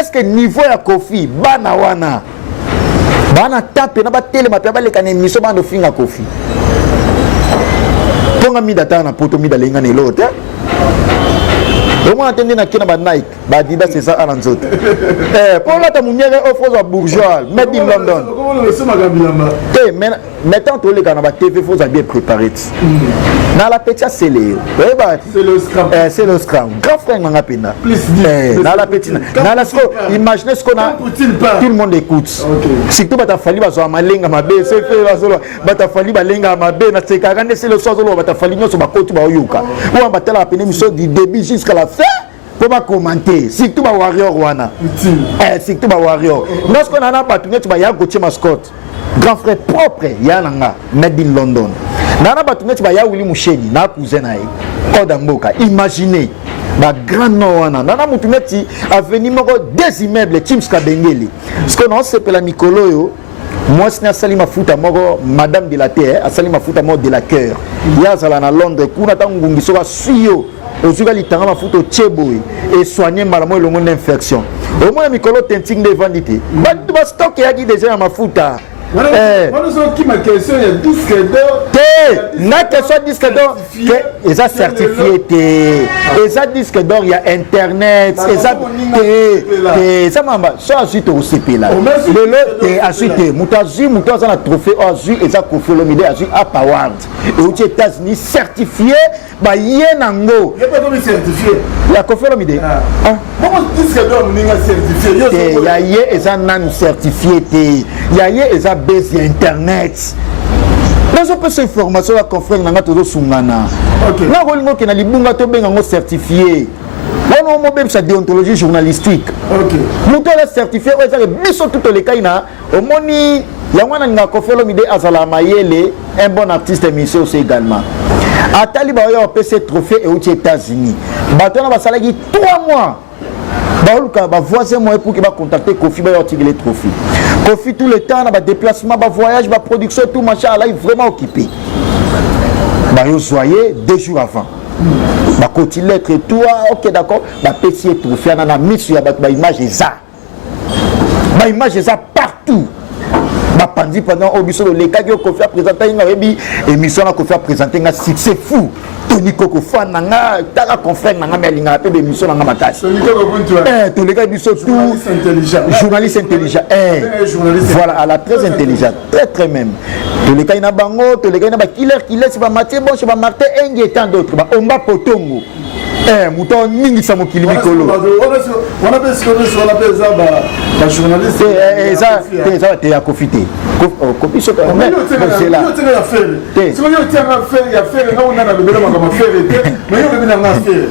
Est-ce que niveau ya Kofi bana wana bana tape na ba tele mapya baleka na émission bando finga Kofi ponga mida ta na poto mida lenga ne lote Comment attendre na kina ba Nike ba Adidas c'est ça à l'anzote pour la ta muniere offre aux bourgeois made in London maintenant tous les canaux TV faut bien préparer na la petite c'est le scrum grand frère nga pena na la petite na la imaginez ce qu'on a tout le monde écoute surtout bata fali bazo malenga mabe c'est fait bazo bata fali balenga mabe na tseka kande c'est le soir zo bata fali nyoso bakoti ba oyuka ou batala la pena mission du début jusqu'à la fin pour pas commenter surtout ba warrior wana surtout ba warrior lorsqu'on a na batu tu ba ya goche mascotte grand frère propre yananga made in London nana batu neti ba ya Willy Musheni na cousin na ye Koda Mboka imaginez ba grand nom wana nana mutu neti avenir moko des immeubles Tims Kabengeli parce que non c'est pela Mikolo yo moi c'est na sali mafuta moko madame de la terre a sali mafuta moko de la cœur ya sala na Londres kuna tangungi soka suyo ozuka litanga mafuta cheboy et soigner malamo longo d'infection au moins Mikolo tenting de vendité ba stock ya ki déjà mafuta qui ma question il y a disque d'or na question disque d'or et ça certifié et ça disque d'or il y a internet et ça mamba ça suite au CP là le ensuite mutazi mutaza na trophée azu et ça Kofi Olomide azu up award et aux États-Unis certifié ba yenango il y a pas de certifié la Kofi Olomide comment disque d'or ninga certifié il y a et ça non certifié il y a et ça base internet dans un peu cette information la confrère nanga todo sungana na rolingo ke na libunga to benga ngo certifié on mo bem sa déontologie journalistique muto la certifié o ezale biso tout les kaina o moni yangwana nga Kofi Olomide azala mayele un bon artiste émission aussi également atali ba yo PC trophée et aux États-Unis batona basalaki 3 mois baoluka ba voisin moi pour qu'il va contacter Kofi ba yo tirer les trophées Kofi tout le temps, ba déplacement, ba voyage, ba production, tout machin, là il est vraiment occupé. Bah yo soyez 2 jours avant. Bah quand il lettre et tout, ok d'accord, bah petit trophée, on a mis sur ba image et ça. Ba image et ça partout. Bah pendant au biso le cas que Kofi a présenté une émission à Kofi a présenté un succès fou. Tony Koko fan nanga taka confrère nanga melinga pe émission nanga makasi Tony Koko bonto tous les gars biso tout journaliste intelligent voilà à la très intelligent très même tous les gars ina bango tous les gars ina ba killer c'est ba Mathieu bon c'est ba Martin Eng et tant d'autres ba Omba Potongo mouton mingi sa mokili mikolo on appelle ce qu'on appelle ça ba journaliste ça te ya profiter copie sur mais c'est là c'est yo tient à faire ya faire on a le bela ma faire mais yo le bela na faire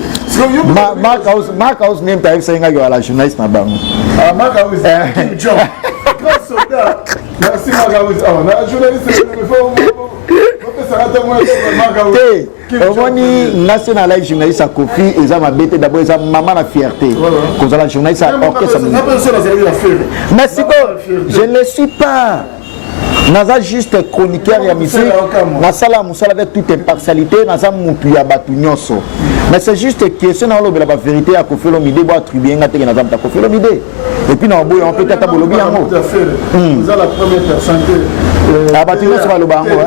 Mark House name ta ifsa nga la journaliste na bango Mark House Kim Jong grand soldat merci Mark House na journaliste au moni national live journaliste à Kofi et ça m'a bête d'abord ça maman la fierté quand la journaliste à orchestre merci je ne le suis pas naza juste chroniqueur ya musique nasala mosala avec toute impartialité naza mutu ya bato nyonso mais c'est juste question na olobela ba vérité ya Koffi Olomide bo attribuer nga teke naza mutu Koffi Olomide et puis na boyo on peut tata bolobi yango vous êtes la première personne que bato nyonso baloba yango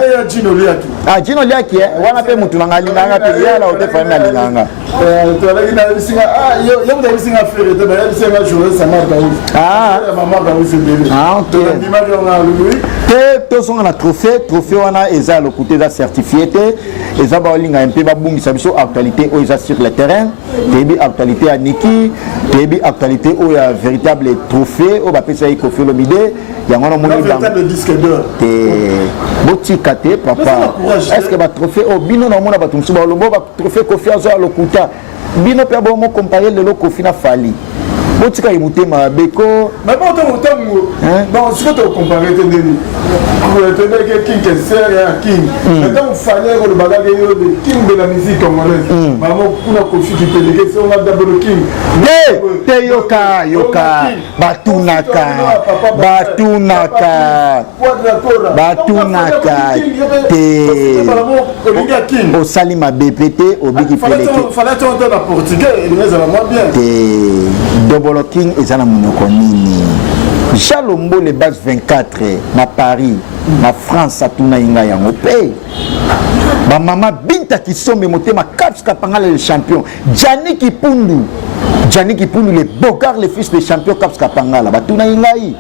Gino Liaki wana pe mutu nanga linganga pe yala ote fa na linganga to la ina bisinga yo mda bisinga frère te ba bisinga jouer ça marque maman ga aussi bébé ok te tosonga na trophée wana eza le côté da certifié te eza ba linga un peu ba bungisa biso actualité o eza sur le terrain tebi actualité à Niki tebi actualité o ya véritable trophée o ba pesa i Koffi Olomide yango na moni véritable disque d'or te botika te papa est-ce que ba trophée o bino na mona ba tumsu ba lombo ba trophée Koffi azo a lokuta bino pe bo mo comparer le lo Koffi na Fali botika imutema beko mais bon bon si tu comparer te ndeni te que King que c'est King mais donc il fallait que le bagage de King de la musique congolaise maman kuna Koffi qui peut dire que on a d'abord King te yoka batunaka te osali mabe pete obiki peleke fallait entendre la portugais il les a moins bien te Double King ezana munoko nini Jalombo les bases 24 na Paris na France atuna inga yango pe ba mama Binta Kisombe motema Caps Kapangala le champion Gianni Kipundu les Bogart les fils des champions Caps Kapangala batuna ingai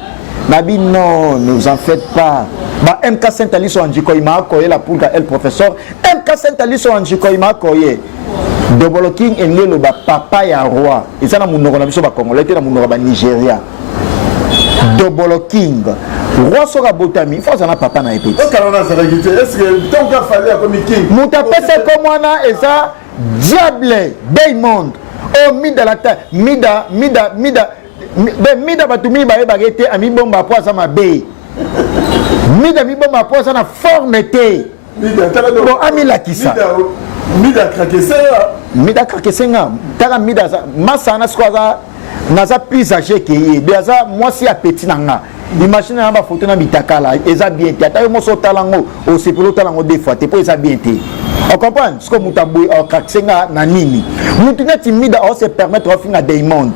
Nabi non nous en faites pas ba MK Saint-Aliso Anjikoima koye la poule elle professeur MK Saint-Aliso Anjikoima koye Double King engelo ba papa ya roi ezana munoko na biso ba Congolais te na munoko ba Nigeria Double King roi soka botami faut ça na papa na epeti o kalona za regité est-ce que tant qu'a fallu comme King muta pese comme wana eza Diable Diamond o mida la ta mida batumi ba ebagete ami bomba poisa mabe mida mi bomba poisa na forme te bon ami la kisa mida krakesenga taka mida masa na skwaza naza plus âgé que ye déjà moi si a petit nanga imagine na ba photo na bitakala eza bien te ata yo moso talango o sepelo talango des fois te po eza bien te on comprend ce que mutamboy o krakesenga na nini mutu na timida o se permettre of na Diamond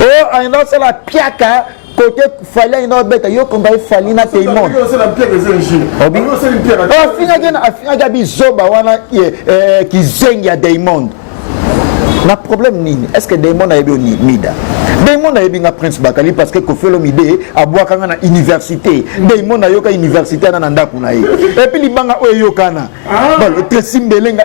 oh ainda c'est la piaka côté fallait une bête yo combat fallait na Diamond c'est la pierre que c'est une pierre afina gabi zoba wana qui zenga Diamond na problème nini est-ce que Diamond a yebi ni mida Diamond a yebi nga Prince Bakali parce que Koffi Olomide abwaka na université Diamond ayoka université na ndako na ye et puis libanga oyo yokana bon Tresimbelenga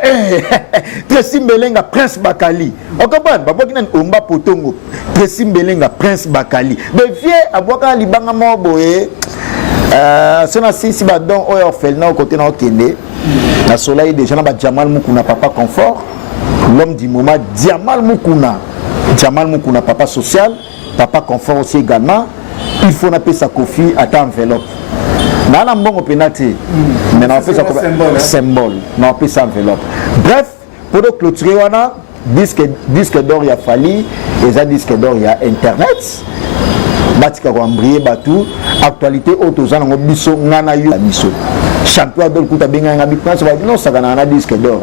Tresimbelenga Prince Bakali on comprend babaki na omba potongo Tresimbelenga Prince Bakali mais vieux abwaka libanga mo boye sona si ba don oyo orphelin côté na okende na soleil déjà na ba Jamal Mukuna papa confort l'homme du moment Jamal Mukuna papa social papa confort aussi également il faut n'appeler ça Koffi à ta enveloppe na mbongo penati mais na fait ça symbole na appelle ça enveloppe bref pour clôturer wana disque d'or ya Fali et ça disque d'or ya internet batika ko embrier batu actualité autozana ngo biso ngana yo biso champion de kuta benga nga bitna so ba non ça na disque d'or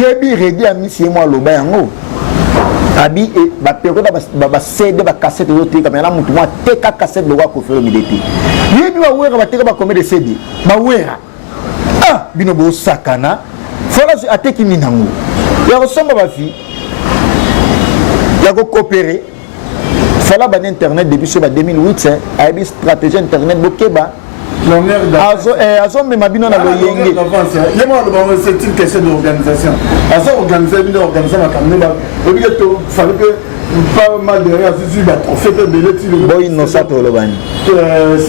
yebi redi a misi moi loba yango abi e ba pekoda ba CD ba cassette yo tika mais na mutu moi teka cassette de wa Koffi Olomide yebi wa wera ba teka ba combien de CD ba wera bino bo sakana fola ateki minango ya resomba ba fi ya ko coopérer fala ba internet depuis ce 2008 abi stratégie internet bokeba azo mema bino na loyenge c'est une question d'organisation azo organiser bino organiser makambo obligatoirement fallait que pas mal de rien si ba trophée de beleti boy no sato lobani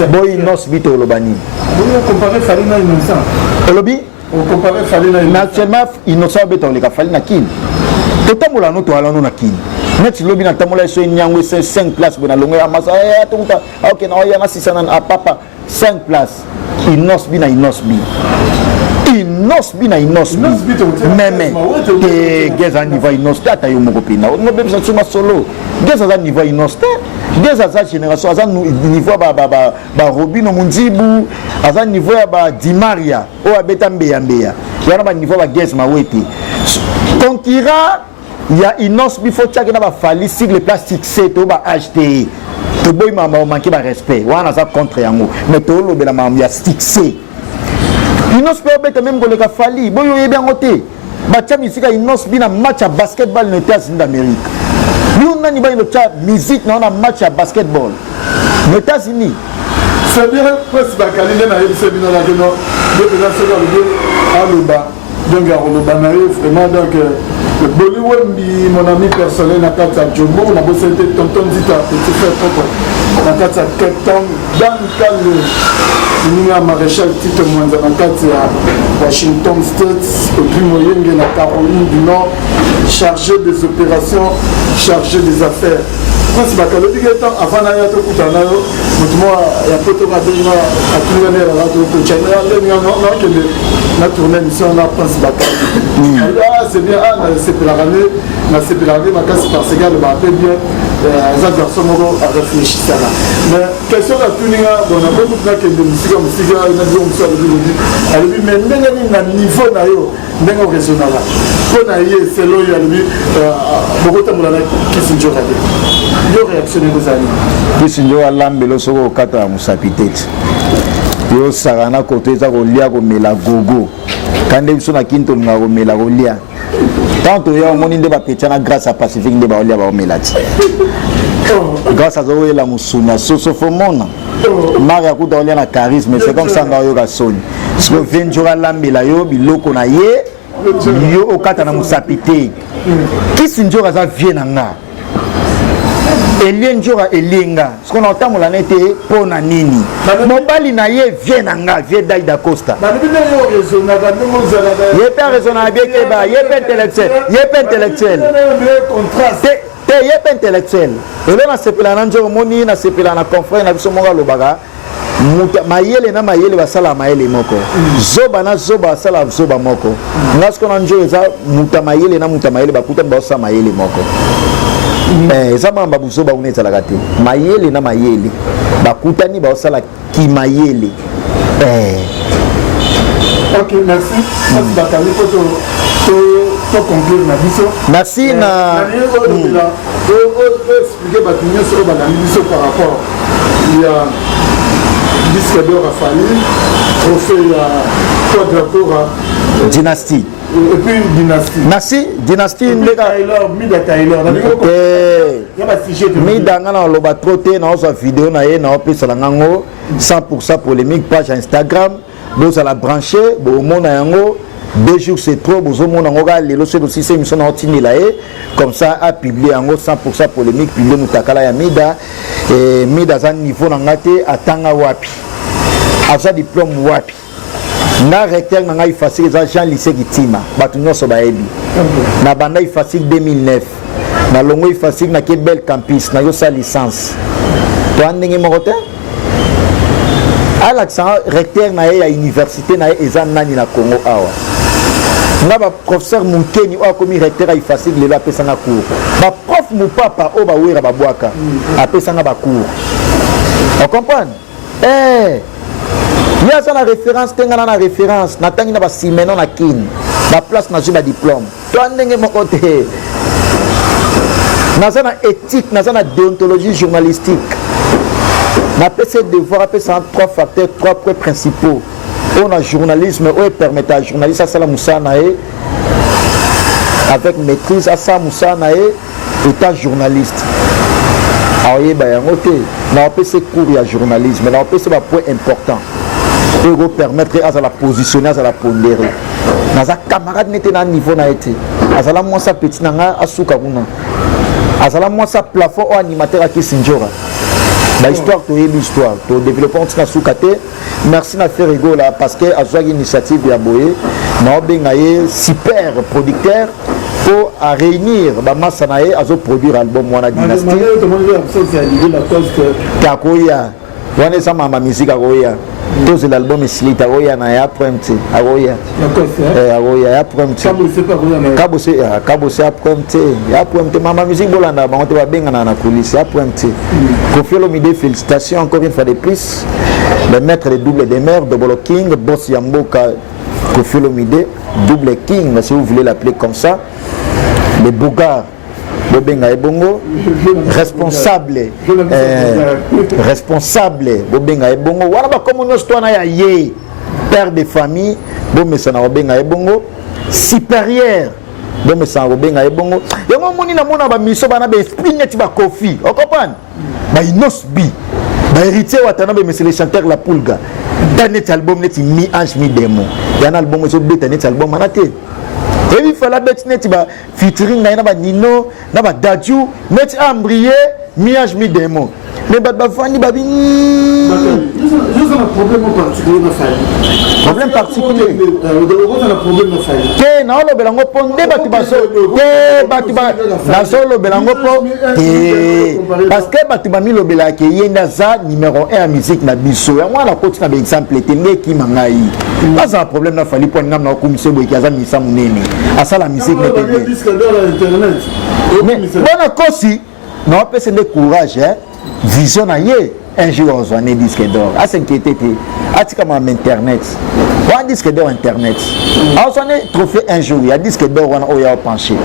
boy no sbito lobani on comparer fallait na innocent lobi on comparer fallait na actuellement innocent beto le ka fallait na kin totambola no to ala no na kin net lobi na tamola so nyangwe 5 places bona longo amasa tonta OK na ya na 600 na papa 5 places inosbi na inosbi meme ke geza niveau inosbi ata yo moko pina ngo bebisa tsuma solo geza za niveau inosbi Des à sa génération, à sa niveau ba Robino Mundibu, à sa niveau ba Di Maria, ou à Betambeya. Il y a un niveau ba Guess Maweti. Concurrent, il y a une os bifo tchaki na ba fali sigle plastique c'est au ba HTI. To boy mama manqué ba respect. Wana ça contre yango. Mais to lo bela mama ya stick c'est. Une os peut être même ko le ka fali. Boyo yebi ngote. Ba tcha musique une os bina match à basketball no États-Unis d'Amérique. Nous nani ba une tcha musique na on match à basketball. Aux États-Unis. C'est bien presque ba kalile na yebi c'est bina la no. De déjà c'est le aluba. Donc aluba na vraiment donc Bollywood, mon ami personnel, n'a pas de Jomo, on a bossé tonton Dita, petit frère propre, n'a pas de Captain, dans le cas de maréchal Tito Mwanza, n'a pas de Washington State, et puis Moyenge, la Caroline du Nord, chargé des opérations, chargé des affaires. Parce que le bigeton avant d'aller au Koutanayo, moi, il y a peu de radeaux à tout le monde, à tout le monde, la tournée mission on a pensé c'est bien c'est la année c'est la année ma casse par ces gars le bateau bien ça garçon à réfléchir ça là mais question la tuning bon on a beaucoup de musique il a dit on soit le dit mais n'a niveau na yo n'est raisonnable pour na y c'est là il y a lui beaucoup de monde qui s'y joue yo réactionner aux amis qui s'y joue à l'ambelo soko kata musapitete yo sarana côté za kolia ko mela gogo kande biso na kinto nga ko mela kolia tanto yo moni nde ba petana grâce à Pacifique nde ba olia ba melati grâce à zo la musuna soso fomona Maria ku olia na charisme c'est comme ça nga yo ka soni parce que venjura lambela yo biloko na ye yo okata na musapite kisi njora za vie na nga Elienjora elinga ce qu'on entend mon année pour na nini mobali na ye vient nga vient Daida Costa ye pas raisonnable bien que ba ye pas intellectuel te ye pas intellectuel et là na sepela na njoro moni na sepela na confrère na biso monga lobaga muta mayele na mayele basala mayele moko zoba na zoba sala zoba moko ngasko na njoro za muta mayele bakuta bosa mayele moko ça m'a babuso ba unetsa la kate mayele na mayele bakutani ba osala ki mayele OK merci bakali to conclure na biso merci na expliquer batunyo so ba na biso par rapport il y a disque d'or à famille trophée quadruple dynastie et puis dynastie Taylor Mida ngana loba troté na sa vidéo na ye na opesa la ngango 100% polémique page Instagram donc ça la branché bo mona yango 2 jours c'est trop bozo mona ngoga lelo c'est aussi c'est mission na otini la e comme ça a publié yango 100% polémique publié mutakala ya Mida et Mida za niveau na ngate atanga wapi asa diplôme wapi na recteur na ngai facile za Jean lycée Kitima batu nyoso baebi na banda facile 2009 na longo facile na Québec campus na yo sa licence to andenge mokote Alaxan recteur na ya université na eza nani na Congo awa na ba professeur Munkeni o komi recteur ay facile le apesa na cours ba prof mu papa o ba wera ba bwaka apesa na ba cours on comprend il y a ça la référence tengana na référence na tangi na ba simeno na kin ba place na juba diplôme to andenge mokote na sana éthique na sana déontologie journalistique na PC devoir appeler ça 3 facteurs 3 points principaux on a journalisme où permettre à journaliste à ça la moussa nae avec maîtrise à ça moussa nae état journaliste aoye ba yangote na PC cours ya journalisme na PC ba point important pour permettre à la positionner à la pondérer na camarade n'était na niveau na été à la moi ça petit nanga asuka kuna à moi ça plafond au animateur à Kisinjora la histoire to l'histoire to développement na sukate merci na faire ego là parce que a une initiative ya boye na bengaye super producteur pour à réunir ba massa nae azo produire album wana dynastie kakoya wana ça mama musique akoya tous l'album Silita Aroya na ya premte Aroya Aroya ya premte Kabose ya premte mama musique bolanda bango te babenga na kulisi ya premte Koffi Olomide félicitations encore une fois de plus le maître des doubles des mers Double King boss Yamboka Koffi Olomide double king si vous voulez l'appeler comme ça le Bougar Bobenga Ebongo responsable Bobenga Ebongo wana ba comme nous toi na ye père de famille bomesa na Bobenga Ebongo supérieur bomesa na Bobenga Ebongo yango moni na mona ba miso bana ba esprit net ba Koffi o comprendre ba inosbi ba héritier watana ba monsieur le chanteur la Pulga dernier album net mi ange mi démon yana album so beta net album manate. Et il fallait que tu featuring na Nino, na Dadju, met Ambrié, miage mi démon. Mais Fani babi. Juste un problème particulier na famille. Problème particulier. Un problème na famille. Que na lo belango ponde batu baso. Que batu ba na solo belango po. Parce que batu ba mi lo belake yenda za numéro 1 en musique na biso. Ya moi na koti na ba exemple tenge ki mangai. Pas un problème na fali po ngam na komiso boy kaza misa munene. Asa la musique na tenge. Internet. Mais bona kosi na pese de courage hein. Vision aïe un jour on a disque d'or à s'inquiéter à tika ma internet on disque d'or internet on a trophée un jour il y a disque d'or on a penché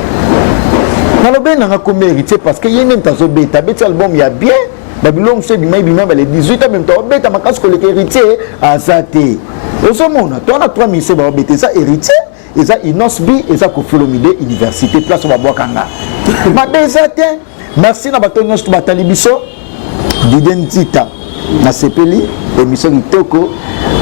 dans le bien on a comme héritier parce que y a même temps bêta album il y a bien Babylone c'est bien même les 18 ans même temps bêta ma casse que héritier à Zate au ce monde toi on a 3000 c'est ba bêta ça héritier et ça Inosbi et ça Koffi Olomide université place on va boire kanga ma Zate merci na bato nyonso batali biso d'identité na sepeli émission Kitoko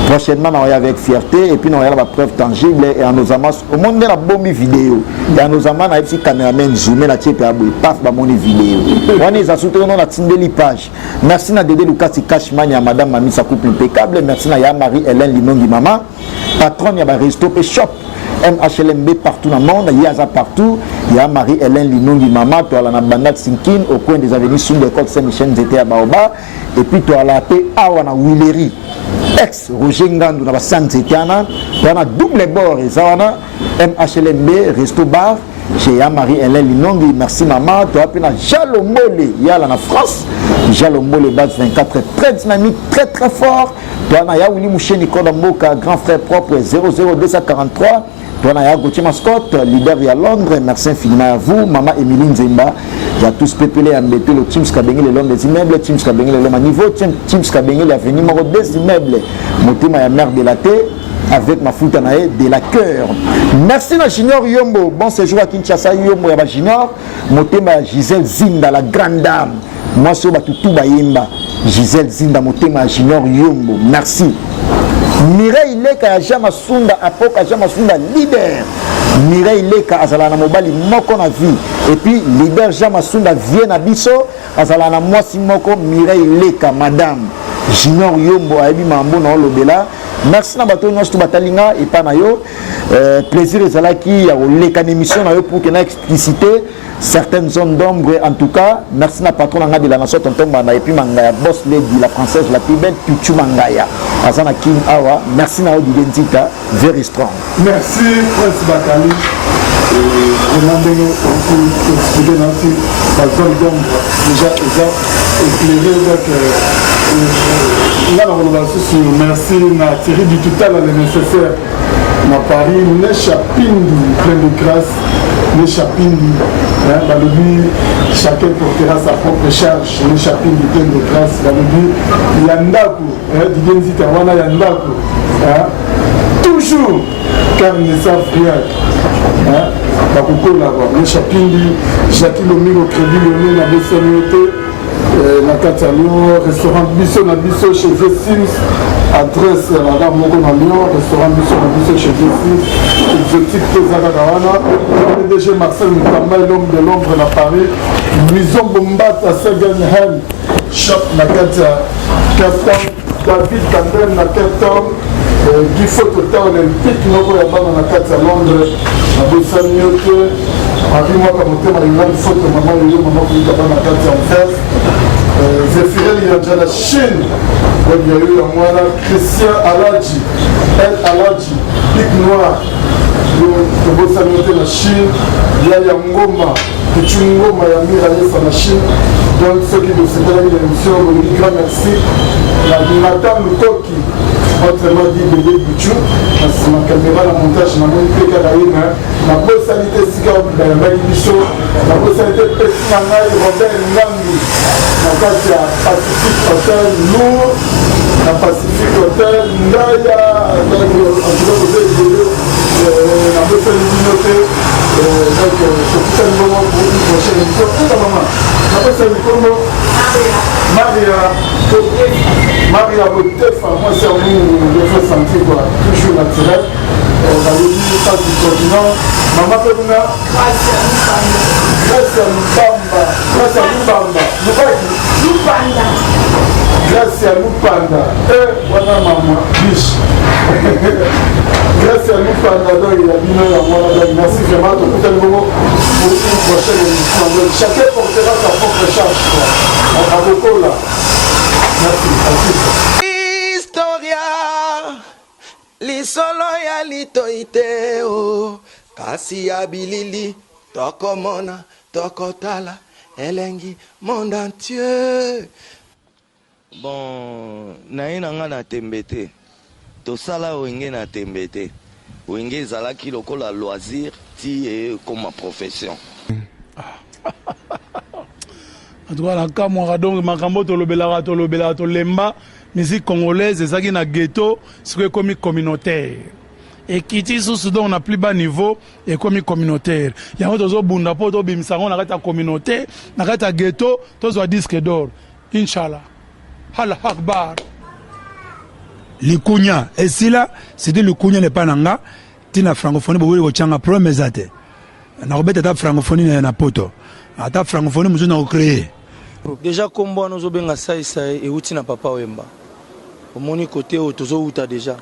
prochainement on va avec fierté et puis on va la preuve tangible et en nos amas au monde de la bombe vidéo et en nos amas na FC cameraman zoomé la tiepe abou paf ba moni vidéo on est à soutenir na tindeli page merci na Dédé Lucas Cashman ya madame Mami sa couple impeccable merci na ya Marie Hélène Linongi mama patron ya ba resto pe shop MHLMB partout dans le monde, il y a ça partout. Il y a Marie-Hélène Linongi Mama, tu as la Bandat Sinkin, au coin des avenues sous l'école Saint-Michel, j'étais à Baoba. Et puis tu as la paix Awana Willery, ex Roger Ngandou, dans la Sainte-Étienne. Tu as double bord, et ça, MHLMB, Resto Bar. Chez Marie-Hélène Linongi, merci maman. Tu as appelé Jalombole, il y a là en France. Jalombole, base 24, très dynamique, très très fort. Tu as Willy Mouché Nicolas Mboka, grand frère propre, 00243. Tu as Gauthier Mascotte, leader à Londres. Merci infiniment à vous. Maman Emilie Nzemba. Il y a tous peuplé à Mbéto, le Team Skabengé, le l'homme des immeubles, Team Skabengé, le l'homme à niveau, Team Skabengé, l'avenue numéro 2 des immeubles. Motima ya mère de la thé. Avec ma foutanae de la cœur. Merci à Junior Yombo. Bon séjour à Kinshasa Yombo et à Junior. Motema Gisèle Zinda, la grande dame. Moi, c'est tout Bayemba. Gisèle Zinda, Motema Junior Yombo. Merci. Mireille Leka Ajama Sunda, Apok Ajama Sunda, leader. Mireille Leka Azalana Mobali, Moko na vie. Et puis, leader Jama Sunda, Vienne Abisso. Azalana Mwasi Moko, Mireille Leka, madame. Junior Yombo, Aebi Mambo, non, l'Obela. Merci à bateau nous batalinga et pas nayo plaisir ezalaki ya leka émission nayo pour que na expliciter certaines zones d'ombre en tout cas merci na patron nga de la nation tonton banda et puis mangaya boss lady la française la plus belle Pichu Mangaya azana king awa merci na d'identité very strong merci Prince Bakali demandez pour expliquer aussi la zone d'ombre déjà éclairé là on merci à Thierry du Total le nécessaire à Paris ne chapindi plein de grâce ne chapindi dans le but chacun portera sa propre charge ne chapindi plein de grâce dans le but yandaku d'identité wana yandaku toujours car ils ne savent rien ne chapindi Jackie Lomiro crédit le nom à BCNET la Catalan, restaurant Bisso na Bisso chez V6, adresse Madame Mogo na Lyon, restaurant Bisso na Bisso chez V6, exotique Tezara Gawana, PDG Marcel Moutamba, l'homme de l'ombre na Paris, Maison Bombata Segenheim, shop na Katia, Captain David Tandem na Captain, Gifo Total Olympique, Noko Yabana na Katia Londres, na Bessaniote, Marie Mwaka Motema, il y a une photo, maman, il y a une maman qui est dans la Katia en face. Zéphirel Yanjana Chine, il y a eu un mois là, Christian Aladji, El Aladji, Pic Noir, le beau saluté la Chine, il y a Ngoma, Pichungoma, Yamira Yesa la Chine, donc ceux qui nous c'était l'émission, un grand merci. La Madame Koki, autrement dit Bébé Bouchou, parce que ma caméra, la montage, ma même péka d'ailleurs, ma possibilité Sika, ma émission, ma possibilité Petit Nangaï, Robert Ngangi, la carte à Pacific Hotel, Lourd, la Pacific Hotel, Ndaya, en tout cas, vous avez la possibilité, donc, c'est tout un moment pour une prochaine émission. Et la maman, la possibilité, Maria Botefa, moi c'est un mot de faire sentir quoi, toujours naturel. On a dit ça du continent. Maman Pemuna, grâce à Lupanda, grâce à Lupanda, et voilà maman, biche. Grâce à Lupanda, donc il a dit non, merci vraiment de tout un moment pour une prochaine émission. Chacun portera sa propre charge. À beaucoup là. Historia lisolo ya litoite o kasi ya bilili tokomona tokotala elengi monde entier. Bon naina nga na tembete tosala wenge na tembete wenge ezalaki lokola loisir ti e comme profession. En tout cas, la Kamwara donc makambo tolobela tolemba musique congolaise ezaki na ghetto c'est comme communautaire et kiti sous donc on a plus bas niveau et comme communautaire il y a autres bunda po to bimsango na kata communauté na kata ghetto to zo disque d'or inchallah Allah akbar likunya et si là c'était le kunya n'est pas nanga tina francophonie bo wele ko changa promesse ate na robeta ta francophonie na poto ata francophonie muzo na créer. Déjà comme moi nous obenga ça et outi na papa Wemba. Au moni côté tozo outa déjà.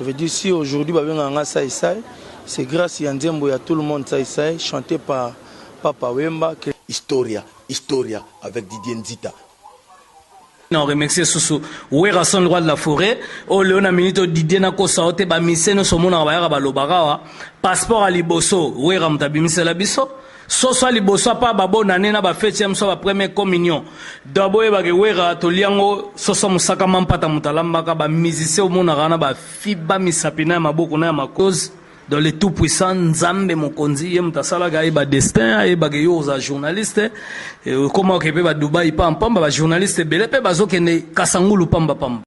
Je veux dire si aujourd'hui ba benga ça c'est grâce à Nzembo ya tout le monde ça chanté par papa Wemba que Historia avec Didier Nzita. On remercie Soussou. Ouera son roi de la forêt. O Léona Minito Didier Nako Saote ba miseno somona ba yara ba lobarawa. Passeport à Liboso. Ouera mtabimise la biso. Soso liboso pa babo na nena ba fête yamso ba première communion dabo e ba gewera to liango soso musaka mampata mutalamba ka ba musicien omona kana ba fiba misapina maboko na makoz dans le tout puissant Nzambe mokonzi yem tasala ga ba destin e ba geyo za journaliste comment que ba Dubai pam pam ba journaliste bele pe bazokende kasangulu pamba pam